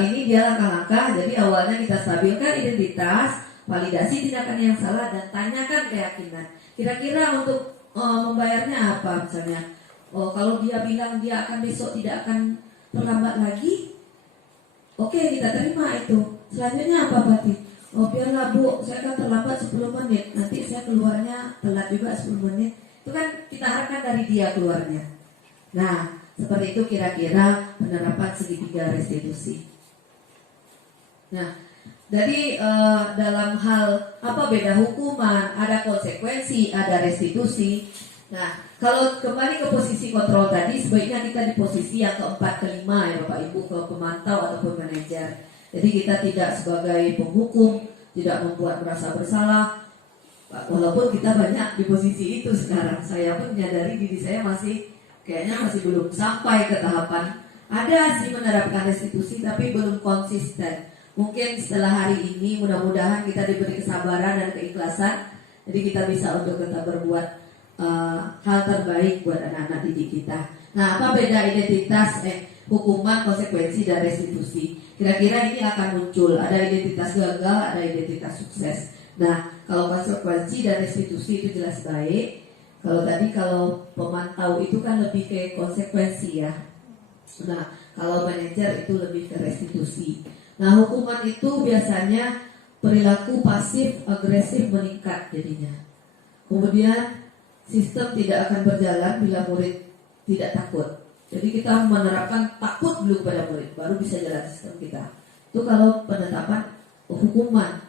ini dia langkah-langkah. Jadi awalnya kita stabilkan identitas, validasi tindakan yang salah, dan tanyakan keyakinan. Kira-kira untuk membayarnya apa misalnya? Kalau dia bilang dia akan besok tidak akan terlambat lagi, oke, kita terima itu. Selanjutnya apa berarti? Biarlah Bu, saya akan terlambat 10 menit. Nanti saya keluarnya telat juga 10 menit. Itu kan kita harapkan dari dia keluarnya. Nah, seperti itu kira-kira penerapan segitiga restitusi. Nah, jadi dalam hal apa beda hukuman, ada konsekuensi, ada restitusi. Nah, kalau kembali ke posisi kontrol tadi, sebaiknya kita di posisi yang keempat, kelima ya Bapak Ibu, ke pemantau ataupun manajer. Jadi kita tidak sebagai penghukum, tidak membuat merasa bersalah. Walaupun kita banyak di posisi itu sekarang, saya pun menyadari diri saya kayaknya masih belum sampai ke tahapan. Ada sih menerapkan restitusi, tapi belum konsisten. Mungkin setelah hari ini mudah-mudahan kita diberi kesabaran dan keikhlasan, jadi kita bisa untuk tetap berbuat hal terbaik buat anak-anak didik kita. Nah, apa beda identitas, hukuman, konsekuensi, dan restitusi? Kira-kira ini akan muncul. Ada identitas gagal, ada identitas sukses. Nah, kalau konsekuensi dan restitusi itu jelas baik. Kalau pemantau itu kan lebih ke konsekuensi ya. Nah, kalau manajer itu lebih ke restitusi. Nah, hukuman itu biasanya perilaku pasif agresif meningkat jadinya. Kemudian sistem tidak akan berjalan bila murid tidak takut. Jadi kita menerapkan takut dulu pada murid, baru bisa jalan sistem kita. Itu kalau penetapan hukuman.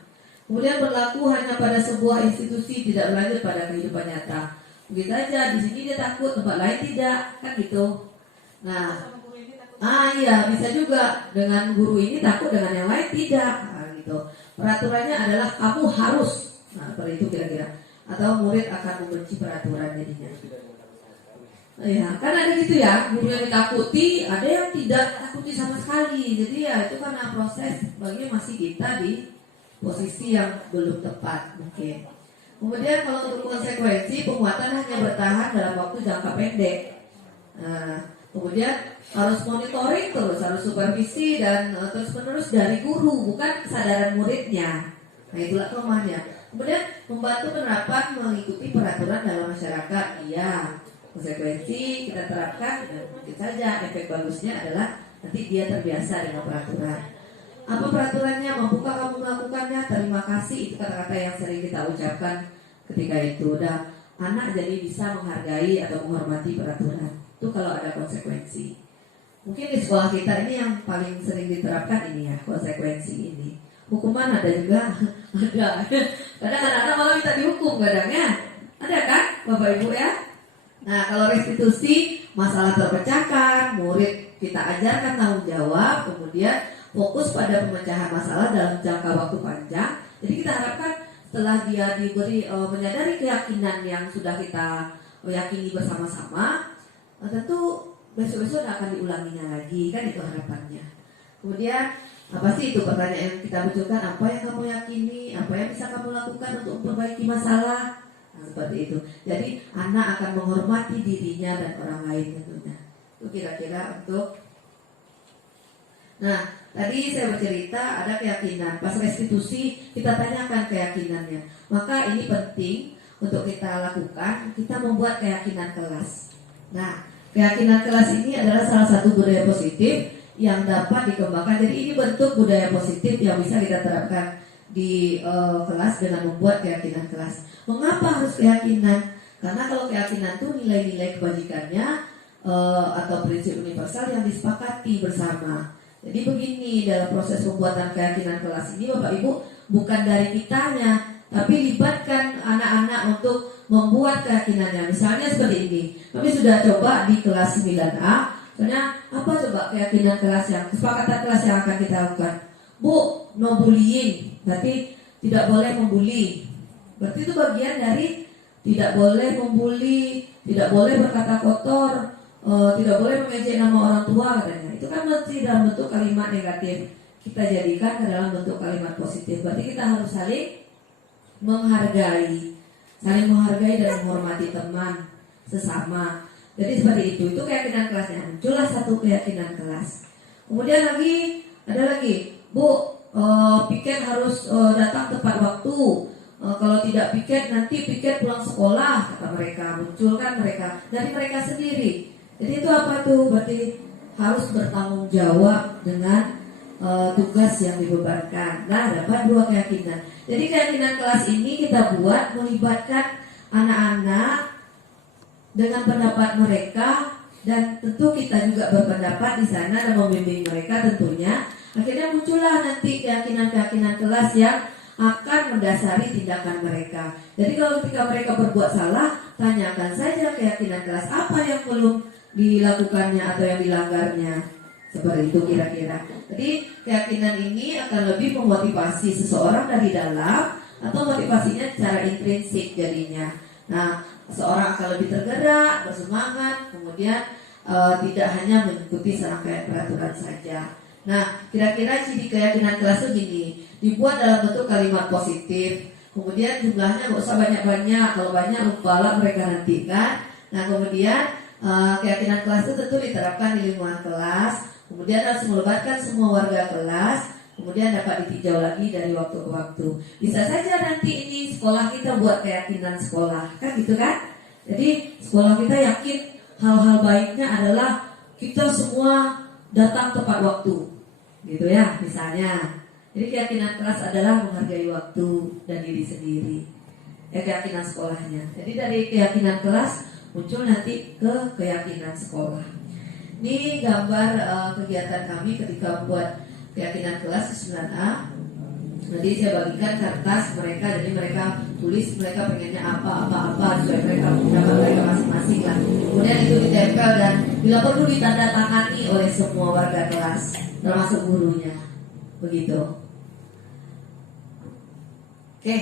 Kemudian berlaku hanya pada sebuah institusi, tidak berlanjut pada kehidupan nyata. Begitu aja, di sini dia takut, tempat lain tidak, kan gitu. Nah, iya bisa juga dengan guru ini takut, dengan yang lain tidak. Nah, gitu. Peraturannya adalah kamu harus. Nah, seperti itu kira-kira. Atau murid akan membenci peraturan jadinya. Ya, kan ada gitu ya, guru yang ditakuti, ada yang tidak takuti sama sekali. Jadi ya itu karena proses, baginya masih kita di posisi yang belum tepat mungkin. Kemudian kalau untuk konsekuensi, penguatan hanya bertahan dalam waktu jangka pendek. Nah, kemudian harus monitoring terus, harus supervisi dan terus-menerus dari guru, bukan kesadaran muridnya. Nah, itulah kelemahannya. Kemudian membantu penerapan mengikuti peraturan dalam masyarakat. Iya, konsekuensi kita terapkan dan mungkin saja efek bagusnya adalah nanti dia terbiasa dengan peraturan. Apa peraturannya? Mampukah kamu melakukannya? Terima kasih, itu kata-kata yang sering kita ucapkan ketika itu. Udah anak jadi bisa menghargai atau menghormati peraturan. Itu kalau ada konsekuensi. Mungkin di sekolah kita ini yang paling sering diterapkan ini ya, konsekuensi ini. Hukuman ada juga, ada. Kadang anak-anak malah minta dihukum kadangnya. Ada kan Bapak Ibu ya? Nah, kalau restitusi, masalah terpecahkan, murid kita ajarkan tanggung jawab, kemudian fokus pada pemecahan masalah dalam jangka waktu panjang. Jadi kita harapkan setelah dia diberi menyadari keyakinan yang sudah kita yakini bersama-sama, tentu besok-besok tidak akan diulanginya lagi, kan itu harapannya. Kemudian apa sih itu pertanyaan yang kita munculkan? Apa yang kamu yakini? Apa yang bisa kamu lakukan untuk memperbaiki masalah? Nah, seperti itu. Jadi anak akan menghormati dirinya dan orang lain tentunya. Itu kira-kira untuk. Nah, tadi saya bercerita ada keyakinan. Pas restitusi kita tanyakan keyakinannya. Maka ini penting untuk kita lakukan. Kita membuat keyakinan kelas. Nah, keyakinan kelas ini adalah salah satu budaya positif yang dapat dikembangkan. Jadi ini bentuk budaya positif yang bisa kita terapkan di kelas dengan membuat keyakinan kelas. Mengapa harus keyakinan? Karena kalau keyakinan itu nilai-nilai kebajikannya atau prinsip universal yang disepakati bersama. Jadi begini, dalam proses pembuatan keyakinan kelas ini Bapak Ibu bukan dari kitanya, tapi libatkan anak-anak untuk membuat keyakinannya. Misalnya seperti ini, kami sudah coba di kelas 9A. Soalnya apa coba keyakinan kelas yang kesepakatan kelas yang akan kita lakukan? Bu, no bullying, berarti tidak boleh membuli. Berarti itu bagian dari tidak boleh membuli, tidak boleh berkata kotor, tidak boleh mengejek nama orang tua katanya. Itu kan masih dalam bentuk kalimat negatif. Kita jadikan ke dalam bentuk kalimat positif. Berarti kita harus saling menghargai dan menghormati teman sesama. Jadi seperti itu keyakinan kelasnya. Muncullah satu keyakinan kelas. Kemudian ada lagi, Bu, piket harus datang tepat waktu. Kalau tidak piket, nanti piket pulang sekolah, kata mereka. Munculkan mereka dari mereka sendiri. Jadi itu apa tuh? Berarti harus bertanggung jawab dengan tugas yang dibebankan. Nah, dapat 2 keyakinan. Jadi keyakinan kelas ini kita buat melibatkan anak-anak dengan pendapat mereka, dan tentu kita juga berpendapat di sana dan membimbing mereka tentunya. Akhirnya muncullah nanti keyakinan-keyakinan kelas yang akan mendasari tindakan mereka. Jadi kalau ketika mereka berbuat salah, tanyakan saja keyakinan kelas apa yang belum dilakukannya atau yang dilanggarnya. Seperti itu kira-kira. Jadi keyakinan ini akan lebih memotivasi seseorang dari dalam atau motivasinya secara intrinsik jadinya. Nah, seseorang akan lebih tergerak, bersemangat, kemudian tidak hanya mengikuti serangkaian peraturan saja. Nah, kira-kira ciri keyakinan kelas itu gini, dibuat dalam bentuk kalimat positif. Kemudian jumlahnya nggak usah banyak-banyak, kalau banyak lupa mereka nanti kan. Nah, kemudian keyakinan kelas itu tentu diterapkan di lingkungan kelas. Kemudian harus melibatkan semua warga kelas. Kemudian dapat ditinjau lagi dari waktu ke waktu. Bisa saja nanti ini sekolah kita buat keyakinan sekolah, kan gitu kan? Jadi sekolah kita yakin hal-hal baiknya adalah kita semua datang tepat waktu, gitu ya misalnya. Jadi keyakinan kelas adalah menghargai waktu dan diri sendiri. Keyakinan sekolahnya. Jadi dari keyakinan kelas muncul nanti ke keyakinan sekolah. Ini gambar kegiatan kami ketika buat keyakinan kelas 9A. Jadi saya bagikan kertas mereka, jadi mereka tulis mereka pengennya apa supaya mereka dapat mereka masing-masing lah. Kemudian itu ditempel dan bila perlu ditandatangani oleh semua warga kelas, termasuk gurunya. Begitu. Oke,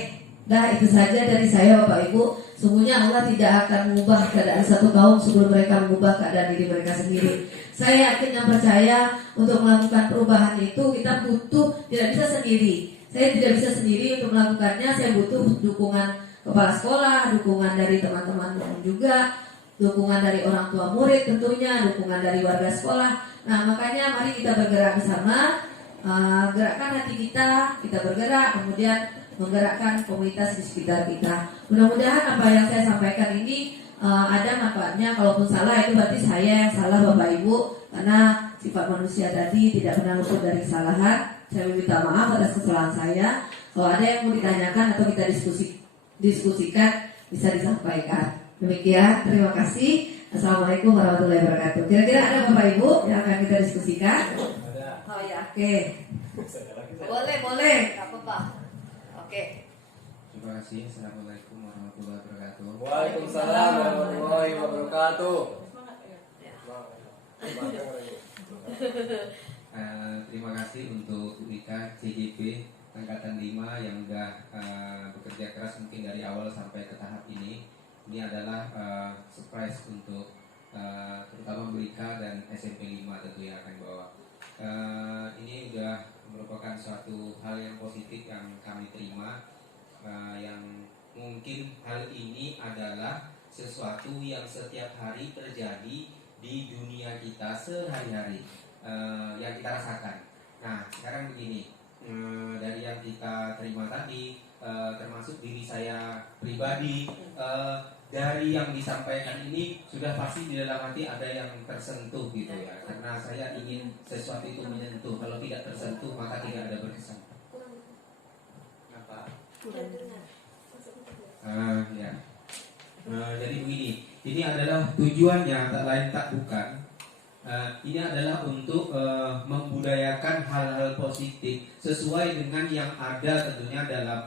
itu saja dari saya Bapak Ibu. Sungguhnya Allah tidak akan mengubah keadaan satu kaum sebelum mereka mengubah keadaan diri mereka sendiri. Saya yakin dan percaya untuk melakukan perubahan itu kita butuh, tidak bisa sendiri. Saya tidak bisa sendiri untuk melakukannya. Saya butuh dukungan kepala sekolah, dukungan dari teman-teman juga, dukungan dari orang tua murid tentunya, dukungan dari warga sekolah. Nah, makanya mari kita bergerak bersama, gerakkan hati kita bergerak, kemudian menggerakkan komunitas di sekitar kita. Mudah-mudahan apa yang saya sampaikan ini ada manfaatnya. Kalaupun salah itu berarti saya yang salah Bapak Ibu, karena sifat manusia tadi tidak pernah luput dari kesalahan. Saya meminta maaf atas kesalahan saya. Kalau ada yang mau ditanyakan atau kita diskusikan bisa disampaikan. Demikian, terima kasih. Assalamualaikum warahmatullahi wabarakatuh. Kira-kira ada Bapak Ibu yang akan kita diskusikan? Oh ya, oke. Boleh, nggak apa-apa. Oke. Terima kasih. Assalamualaikum warahmatullahi wabarakatuh. Waalaikumsalam warahmatullahi wabarakatuh. Terima kasih untuk Rika CJP Angkatan 5 yang sudah bekerja keras mungkin dari awal sampai ke tahap ini. Ini adalah surprise untuk terutama Rika dan SMP 5 tentu yang akan bawa. Ini sudah merupakan suatu hal yang positif yang kami terima, yang mungkin hal ini adalah sesuatu yang setiap hari terjadi di dunia kita sehari-hari, yang kita rasakan. Nah, sekarang begini, dari yang kita terima tadi, termasuk diri saya pribadi, dari yang disampaikan ini sudah pasti di dalam hati ada yang tersentuh gitu ya, karena saya ingin sesuatu itu menyentuh. Kalau tidak tersentuh maka tidak ada berkesan. Apa? Ya. Jadi begini, ini adalah tujuannya tak lain tak bukan. Ini adalah untuk membudayakan hal-hal positif sesuai dengan yang ada tentunya dalam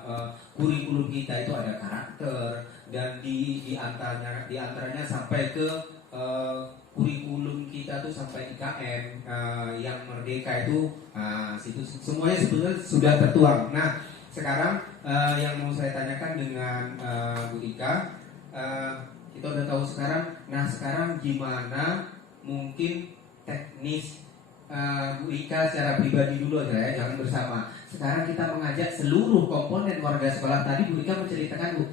kurikulum kita. Itu ada karakter dan di antaranya sampai ke kurikulum kita tuh sampai IKN yang merdeka itu situ semuanya sebenarnya sudah tertuang. Nah sekarang yang mau saya tanyakan dengan Bu Ika, kita udah tahu sekarang. Nah sekarang gimana mungkin teknis Bu Ika secara pribadi dulu aja ya, jangan bersama. Sekarang kita mengajak seluruh komponen warga sekolah. Tadi Bu Ika menceritakan Bu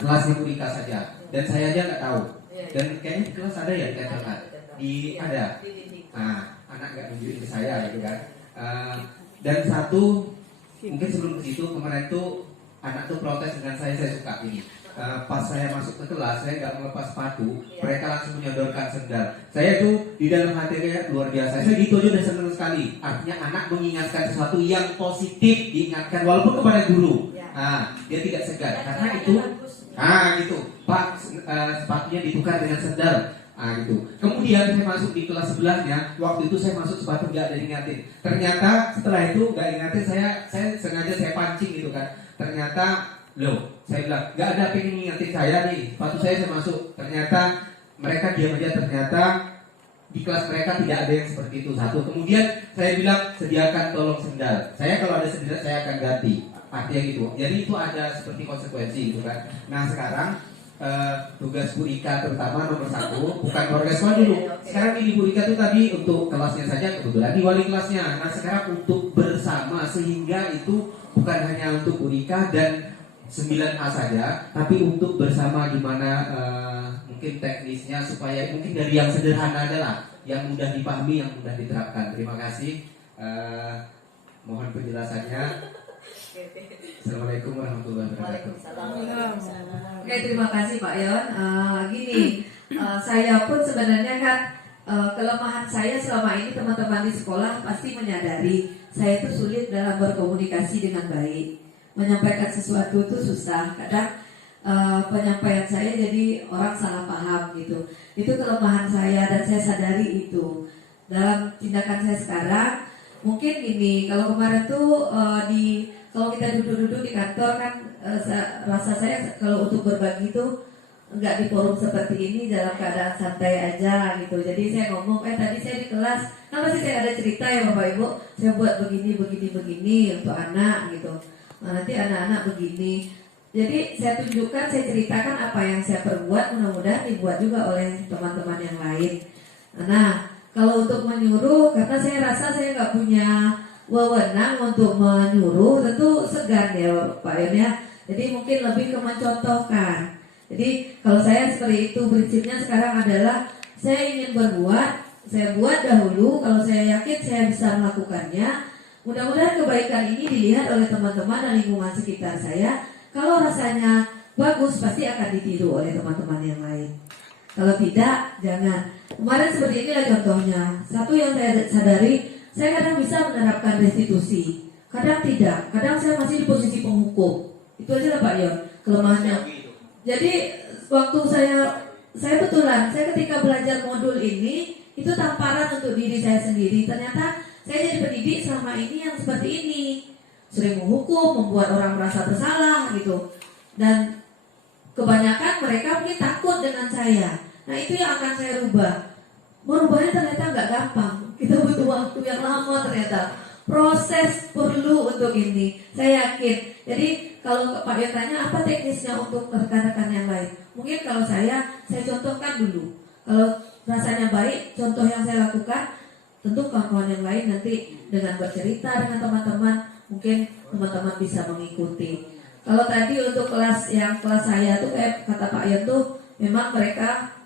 kelasnya Bu Ika saja, dan saya aja nggak tahu. Dan kayaknya di kelas ada ya dikatakan ada. Anak nggak nunjukin ke saya gitu kan. Dan satu mungkin sebelum ke situ kemarin tuh anak tuh protes dengan saya suka ini. Pas saya masuk ke kelas, saya nggak melepas sepatu, mereka langsung menyodorkan sendal. Saya tuh di dalam hati kayak luar biasa. Saya gitu aja udah senang sekali. Artinya anak mengingatkan sesuatu yang positif, diingatkan walaupun kepada guru. Dia tidak segan karena itu. Gitu. Pak, sepatunya ditukar dengan sendal. Gitu. Kemudian saya masuk di kelas sebelahnya. Waktu itu saya masuk sepatu nggak ada ingatin. Ternyata setelah itu nggak ingatin, saya sengaja saya pancing gitu kan. Ternyata saya bilang nggak ada pengen ngingetin saya nih, sepatu saya masuk. Ternyata mereka diam aja. Ternyata di kelas mereka tidak ada yang seperti itu. Satu. Kemudian saya bilang sediakan tolong sendal. Saya kalau ada sendal saya akan ganti. Artinya gitu. Jadi itu ada seperti konsekuensi gitu kan. Nah sekarang tugas Bu Ika terutama nomor 1 bukan warga sekolah dulu. Sekarang ini Bu Ika itu tadi untuk kelasnya saja, kebetulan di wali kelasnya. Nah sekarang untuk bersama, sehingga itu bukan hanya untuk Bu Ika dan 9A saja, tapi untuk bersama gimana mungkin teknisnya supaya mungkin dari yang sederhana adalah yang mudah dipahami, yang mudah diterapkan. Terima kasih. Mohon penjelasannya. Assalamualaikum warahmatullahi wabarakatuh. Oke, terima kasih Pak Yon. Gini, saya pun sebenarnya kan kelemahan saya selama ini teman-teman di sekolah pasti menyadari saya itu sulit dalam berkomunikasi dengan baik. Menyampaikan sesuatu itu susah. Kadang penyampaian saya jadi orang salah paham gitu. Itu kelemahan saya dan saya sadari itu. Dalam tindakan saya sekarang, mungkin gini, kalau kemarin tuh kalau kita duduk-duduk di kantor kan rasa saya kalau untuk berbagi itu nggak di forum seperti ini dalam keadaan santai aja gitu. Jadi saya ngomong, tadi saya di kelas, pasti saya ada cerita ya Bapak Ibu, saya buat begini untuk anak gitu. Nah, nanti anak-anak begini. Jadi saya tunjukkan, saya ceritakan apa yang saya perbuat, mudah-mudahan dibuat juga oleh teman-teman yang lain. Nah, kalau untuk menyuruh, karena saya rasa saya nggak punya wewenang untuk menyuruh, tentu segan ya Pak Yon ya. Jadi mungkin lebih ke mencontohkan. Jadi kalau saya seperti itu, prinsipnya sekarang adalah saya ingin berbuat, saya buat dahulu. Kalau saya yakin saya bisa melakukannya, mudah-mudahan kebaikan ini dilihat oleh teman-teman dan lingkungan sekitar saya. Kalau rasanya bagus, pasti akan ditiru oleh teman-teman yang lain. Kalau tidak, jangan. Kemarin seperti inilah contohnya. Satu yang saya sadari, saya kadang bisa menerapkan restitusi, kadang tidak. Kadang saya masih di posisi penghukum. Itu aja lah Pak Yon, kelemahannya. Jadi waktu saya betulan, saya ketika belajar modul ini, itu tamparan untuk diri saya sendiri. Ternyata saya jadi pendidik selama ini yang seperti ini, sering menghukum, membuat orang merasa bersalah gitu. Dan kebanyakan mereka mungkin takut dengan saya. Nah itu yang akan saya rubah. Merubahnya ternyata nggak gampang. Kita butuh waktu yang lama ternyata. Proses perlu untuk ini, saya yakin. Jadi kalau Pak Yon tanya apa teknisnya untuk rekan-rekan yang lain, mungkin kalau saya contohkan dulu. Kalau rasanya baik, contoh yang saya lakukan, tentu kawan-kawan yang lain nanti dengan bercerita dengan teman-teman, mungkin teman-teman bisa mengikuti. Kalau tadi untuk kelas saya tuh kayak kata Pak Yon tuh, memang mereka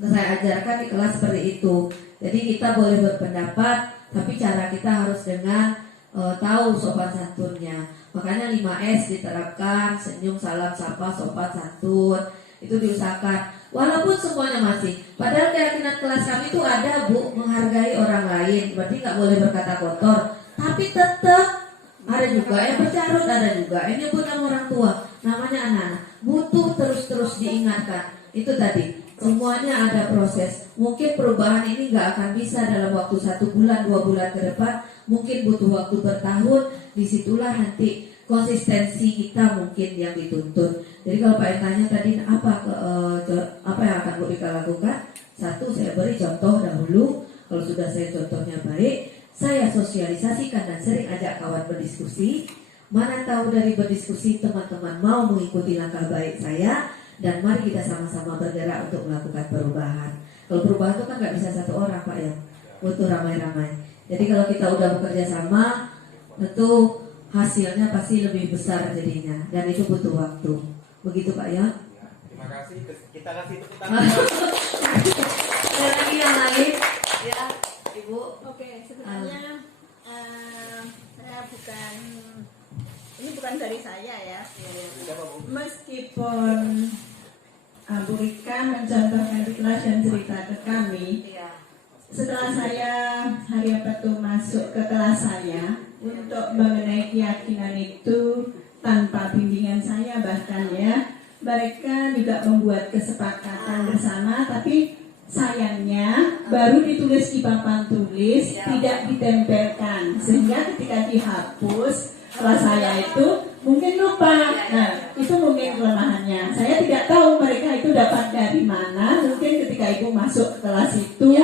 saya ajarkan di kelas seperti itu. Jadi kita boleh berpendapat, tapi cara kita harus dengan tahu sopan santunnya. Makanya 5S diterapkan, senyum, salam, sapa, sopan santun. Itu diusahakan. Walaupun semuanya masih. Padahal keyakinan kelas kami itu ada Bu, menghargai orang lain. Berarti nggak boleh berkata kotor. Tapi tetap ada juga yang bercarut, ada juga yang nyebut nama orang tua. Namanya anak-anak. Butuh terus-terus diingatkan. Itu tadi. Semuanya ada proses. Mungkin perubahan ini nggak akan bisa dalam waktu 1 bulan, 2 bulan ke depan. Mungkin butuh waktu bertahun. Disitulah nanti konsistensi kita mungkin yang dituntut. Jadi kalau Pak tanya tadi apa yang akan Bu Rika lakukan? 1, saya beri contoh dahulu. Kalau sudah saya contohnya baik, saya sosialisasikan dan sering ajak kawan berdiskusi. Mana tahu dari berdiskusi teman-teman mau mengikuti langkah baik saya, dan mari kita sama-sama bergerak untuk melakukan perubahan. Kalau perubahan itu kan nggak bisa 1 orang Pak ya, butuh ramai-ramai. Jadi kalau kita udah bekerja sama, tentu hasilnya pasti lebih besar jadinya, dan itu butuh waktu. Begitu Pak ya. Terima kasih. Kita kasih tepuk tangan. Ada lagi yang lain? Ya, Ibu. Oke, sebenarnya saya ini bukan dari saya ya. Meskipun Bu Rika mencontohkan di kelas dan cerita ke kami, setelah saya hari apa tuh masuk ke kelas saya untuk mengenai keyakinan itu tanpa bimbingan saya bahkan ya, mereka juga membuat kesepakatan bersama, tapi sayangnya baru ditulis di papan tulis, tidak ditempelkan, sehingga ketika dihapus kelas saya itu mungkin lupa. Nah, itu mungkin kelemahannya. Saya tidak tahu mereka itu dapat dari mana. Mungkin ketika ibu masuk ke kelas itu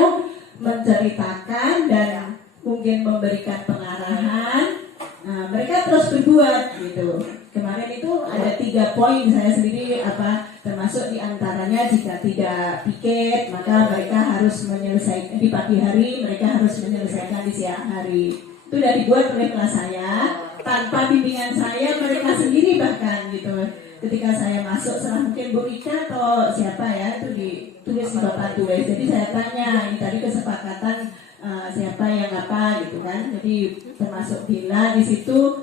menceritakan dan mungkin memberikan pengarahan, nah, mereka terus berbuat gitu. Kemarin itu ada 3 poin saya sendiri termasuk diantaranya jika tidak piket maka mereka harus menyelesaikan di pagi hari, mereka harus menyelesaikan di siang hari. Itu sudah dibuat oleh kelas saya tanpa bimbingan saya, mereka sendiri bahkan gitu. Ketika saya masuk setelah mungkin Bu Rika atau siapa ya itu ditulis di papan tulis. Jadi saya tanya, ini tadi kesepakatan siapa yang apa gitu kan. Jadi termasuk Bila di situ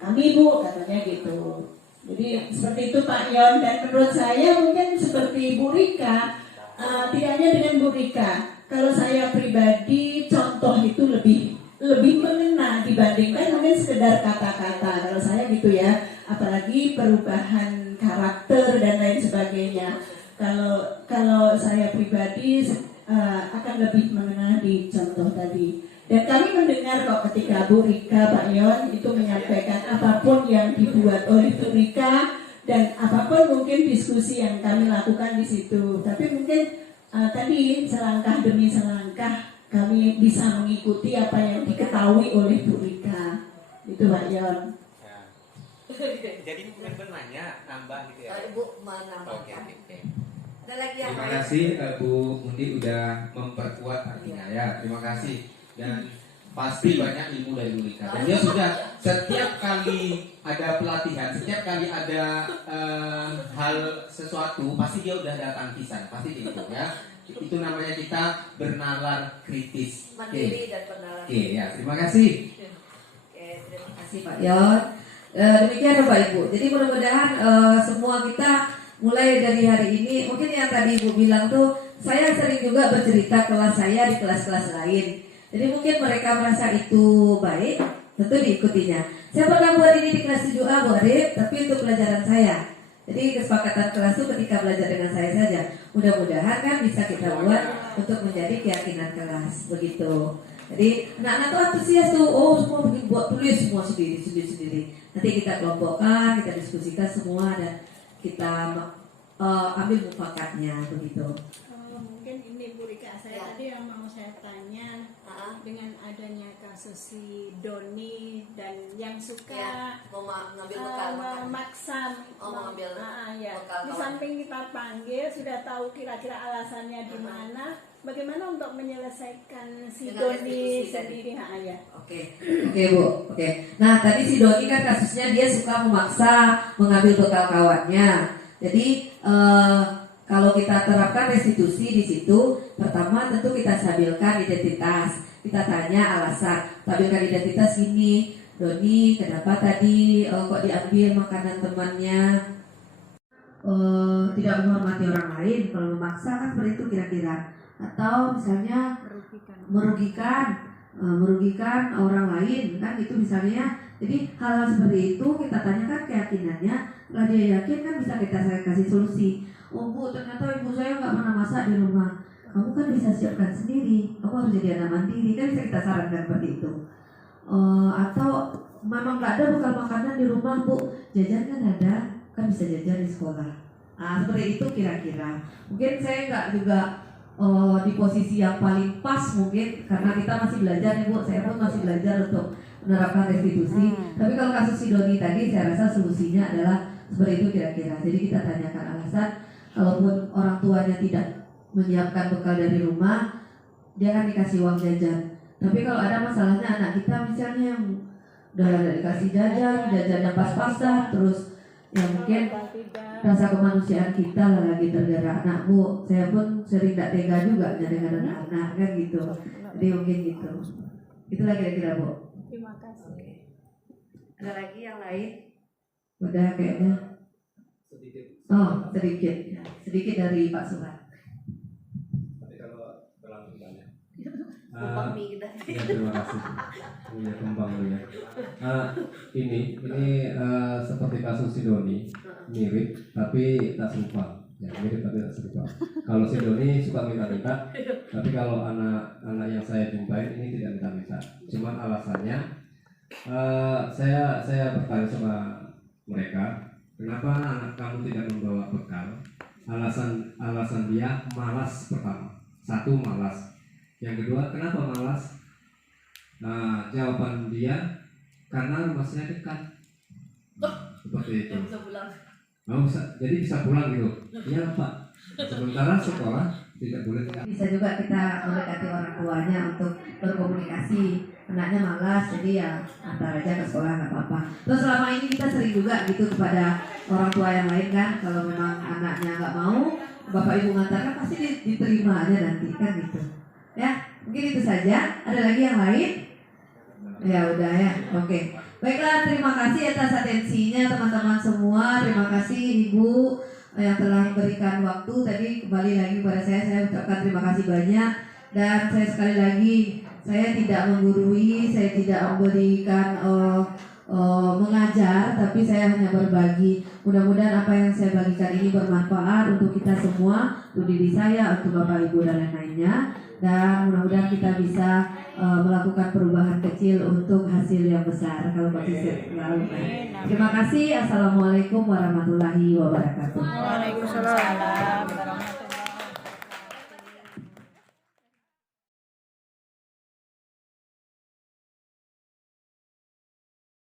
kami Bu katanya gitu. Jadi seperti itu Pak Yon, dan menurut saya mungkin seperti Bu Rika, tidak hanya dengan Bu Rika. Kalau saya pribadi contoh itu lebih mengena dibandingkan mungkin sekedar kata-kata. Kalau saya gitu ya, apalagi perubahan karakter dan lain sebagainya. Kalau saya pribadi akan lebih mengena di contoh tadi. Dan kami mendengar kok ketika Bu Rika, Pak Yon itu menyampaikan apapun yang dibuat oleh Bu Rika dan apapun mungkin diskusi yang kami lakukan di situ. Tapi mungkin tadi selangkah demi selangkah kami bisa mengikuti apa yang diketahui oleh Bu Rika. Itu Pak Yon. Ya. Jadi mungkin bertanya nambah gitu ya. Ibu menambahkan. Oke. Ada lagi yang Terima lain? kasih Bu Mundi udah memperkuat artinya ya. Terima kasih. Dan pasti banyak ilmu dari Bu Rika. Dan dia sudah setiap kali ada pelatihan, setiap kali ada hal sesuatu, pasti dia udah datang pisan, pasti gitu ya. Itu namanya kita bernalar kritis. Mandiri dan bernalar. Oke, ya, terima kasih. Oke, terima kasih Pak Yon. Demikian Bapak Ibu. Jadi mudah-mudahan semua kita mulai dari hari ini, mungkin yang tadi Ibu bilang tuh, saya sering juga bercerita kelas saya di kelas-kelas lain. Jadi mungkin mereka merasa itu baik, tentu diikutinya. Saya pernah buat ini di kelas 7A Bu Arif, tapi untuk pelajaran saya. Jadi kesepakatan kelas itu ketika belajar dengan saya saja. Mudah-mudahan kan bisa kita buat untuk menjadi keyakinan kelas, begitu. Jadi anak-anak tuh antusias tuh, semua bikin buat tulis semua sendiri. Nanti kita kelompokkan, kita diskusikan semua dan kita ambil mufakatnya, begitu. Mungkin ini Bu Rika, saya tadi yang mau saya tanya dengan adanya kasus si Doni dan yang suka mengambil bekal, memaksa mengambil bekal. Di samping kita panggil sudah tahu kira-kira alasannya di mana, bagaimana untuk menyelesaikan si Doni sendiri ya? Oke Bu. Oke. Nah tadi si Doni kan kasusnya dia suka memaksa mengambil bekal kawannya. Jadi kalau kita terapkan restitusi di situ, pertama tentu kita stabilkan identitas. Kita tanya alasan, stabilkan identitas gini, Doni kenapa tadi kok diambil makanan temannya, tidak menghormati orang lain. Kalau memaksa kan seperti itu kira-kira. Atau misalnya merugikan orang lain kan itu misalnya. Jadi hal-hal seperti itu kita tanyakan keyakinannya. Kalau dia yakin kan bisa kita kasih solusi. oh Bu ternyata ibu saya nggak pernah masak di rumah, kamu kan bisa siapkan sendiri, kamu harus jadi anak mandiri, kan bisa kita sarankan seperti itu. Atau memang nggak ada bekal makanan di rumah Bu, jajan kan ada, kan bisa jajan di sekolah. Nah seperti itu kira-kira. Mungkin saya nggak juga di posisi yang paling pas mungkin, karena kita masih belajar nih Bu, saya pun masih belajar untuk menerapkan restitusi. Tapi kalau kasus si Doni tadi, saya rasa solusinya adalah seperti itu kira-kira. Jadi kita tanyakan alasan, kalaupun orang tuanya tidak menyiapkan bekal dari rumah, dia akan dikasih uang jajan. Tapi kalau ada masalahnya anak kita misalnya yang udah ada dikasih jajan yang pas-pasan, terus ya mungkin rasa kemanusiaan kita lah lagi tergerak. Nah Bu, saya pun sering tidak tega juga dengan anak-anak kan gitu. Jadi mungkin gitu. Itulah kira-kira Bu. Terima kasih. Ada lagi yang lain? Udah kayaknya. Oh sedikit, sedikit dari Pak Surat. Tapi kalau berlangsung banyak. kita. Ya, terima kasih. Punya kembang ya. Ini seperti kasus si Doni, mirip tapi tak serupa. Ya, mirip tapi tak serupa. Kalau si Doni suka minta-minta, tapi kalau anak-anak yang saya jumpai ini tidak minta-minta. Cuman alasannya, saya bertanya sama mereka, kenapa anak kamu tidak membawa bekal? Alasan dia malas pertama. Satu, malas. Yang kedua, kenapa malas? Jawaban dia, karena rumahnya dekat. Seperti itu. Jadi bisa pulang gitu. Iya Pak. Sementara sekolah tidak boleh. Bisa juga kita mendekati orang tuanya untuk berkomunikasi. Anaknya malas, jadi ya antar aja ke sekolah nggak apa-apa. Terus selama ini kita sering juga gitu kepada orang tua yang lain kan, kalau memang anaknya nggak mau, bapak ibu ngantarkan pasti diterima aja nanti kan gitu. Ya, mungkin itu saja. Ada lagi yang lain? Ya udah ya, oke. Baiklah, terima kasih atas atensinya teman-teman semua. Terima kasih Ibu yang telah memberikan waktu. Tadi kembali lagi kepada saya ucapkan terima kasih banyak. Dan saya sekali lagi, saya tidak menggurui, saya tidak memberikan mengajar, tapi saya hanya berbagi. Mudah-mudahan apa yang saya bagikan ini bermanfaat untuk kita semua, untuk diri saya, untuk Bapak Ibu dan lain-lainnya. Dan mudah-mudahan kita bisa melakukan perubahan kecil untuk hasil yang besar kalau masih selalu. Terima kasih. Assalamualaikum warahmatullahi wabarakatuh. Waalaikumsalam.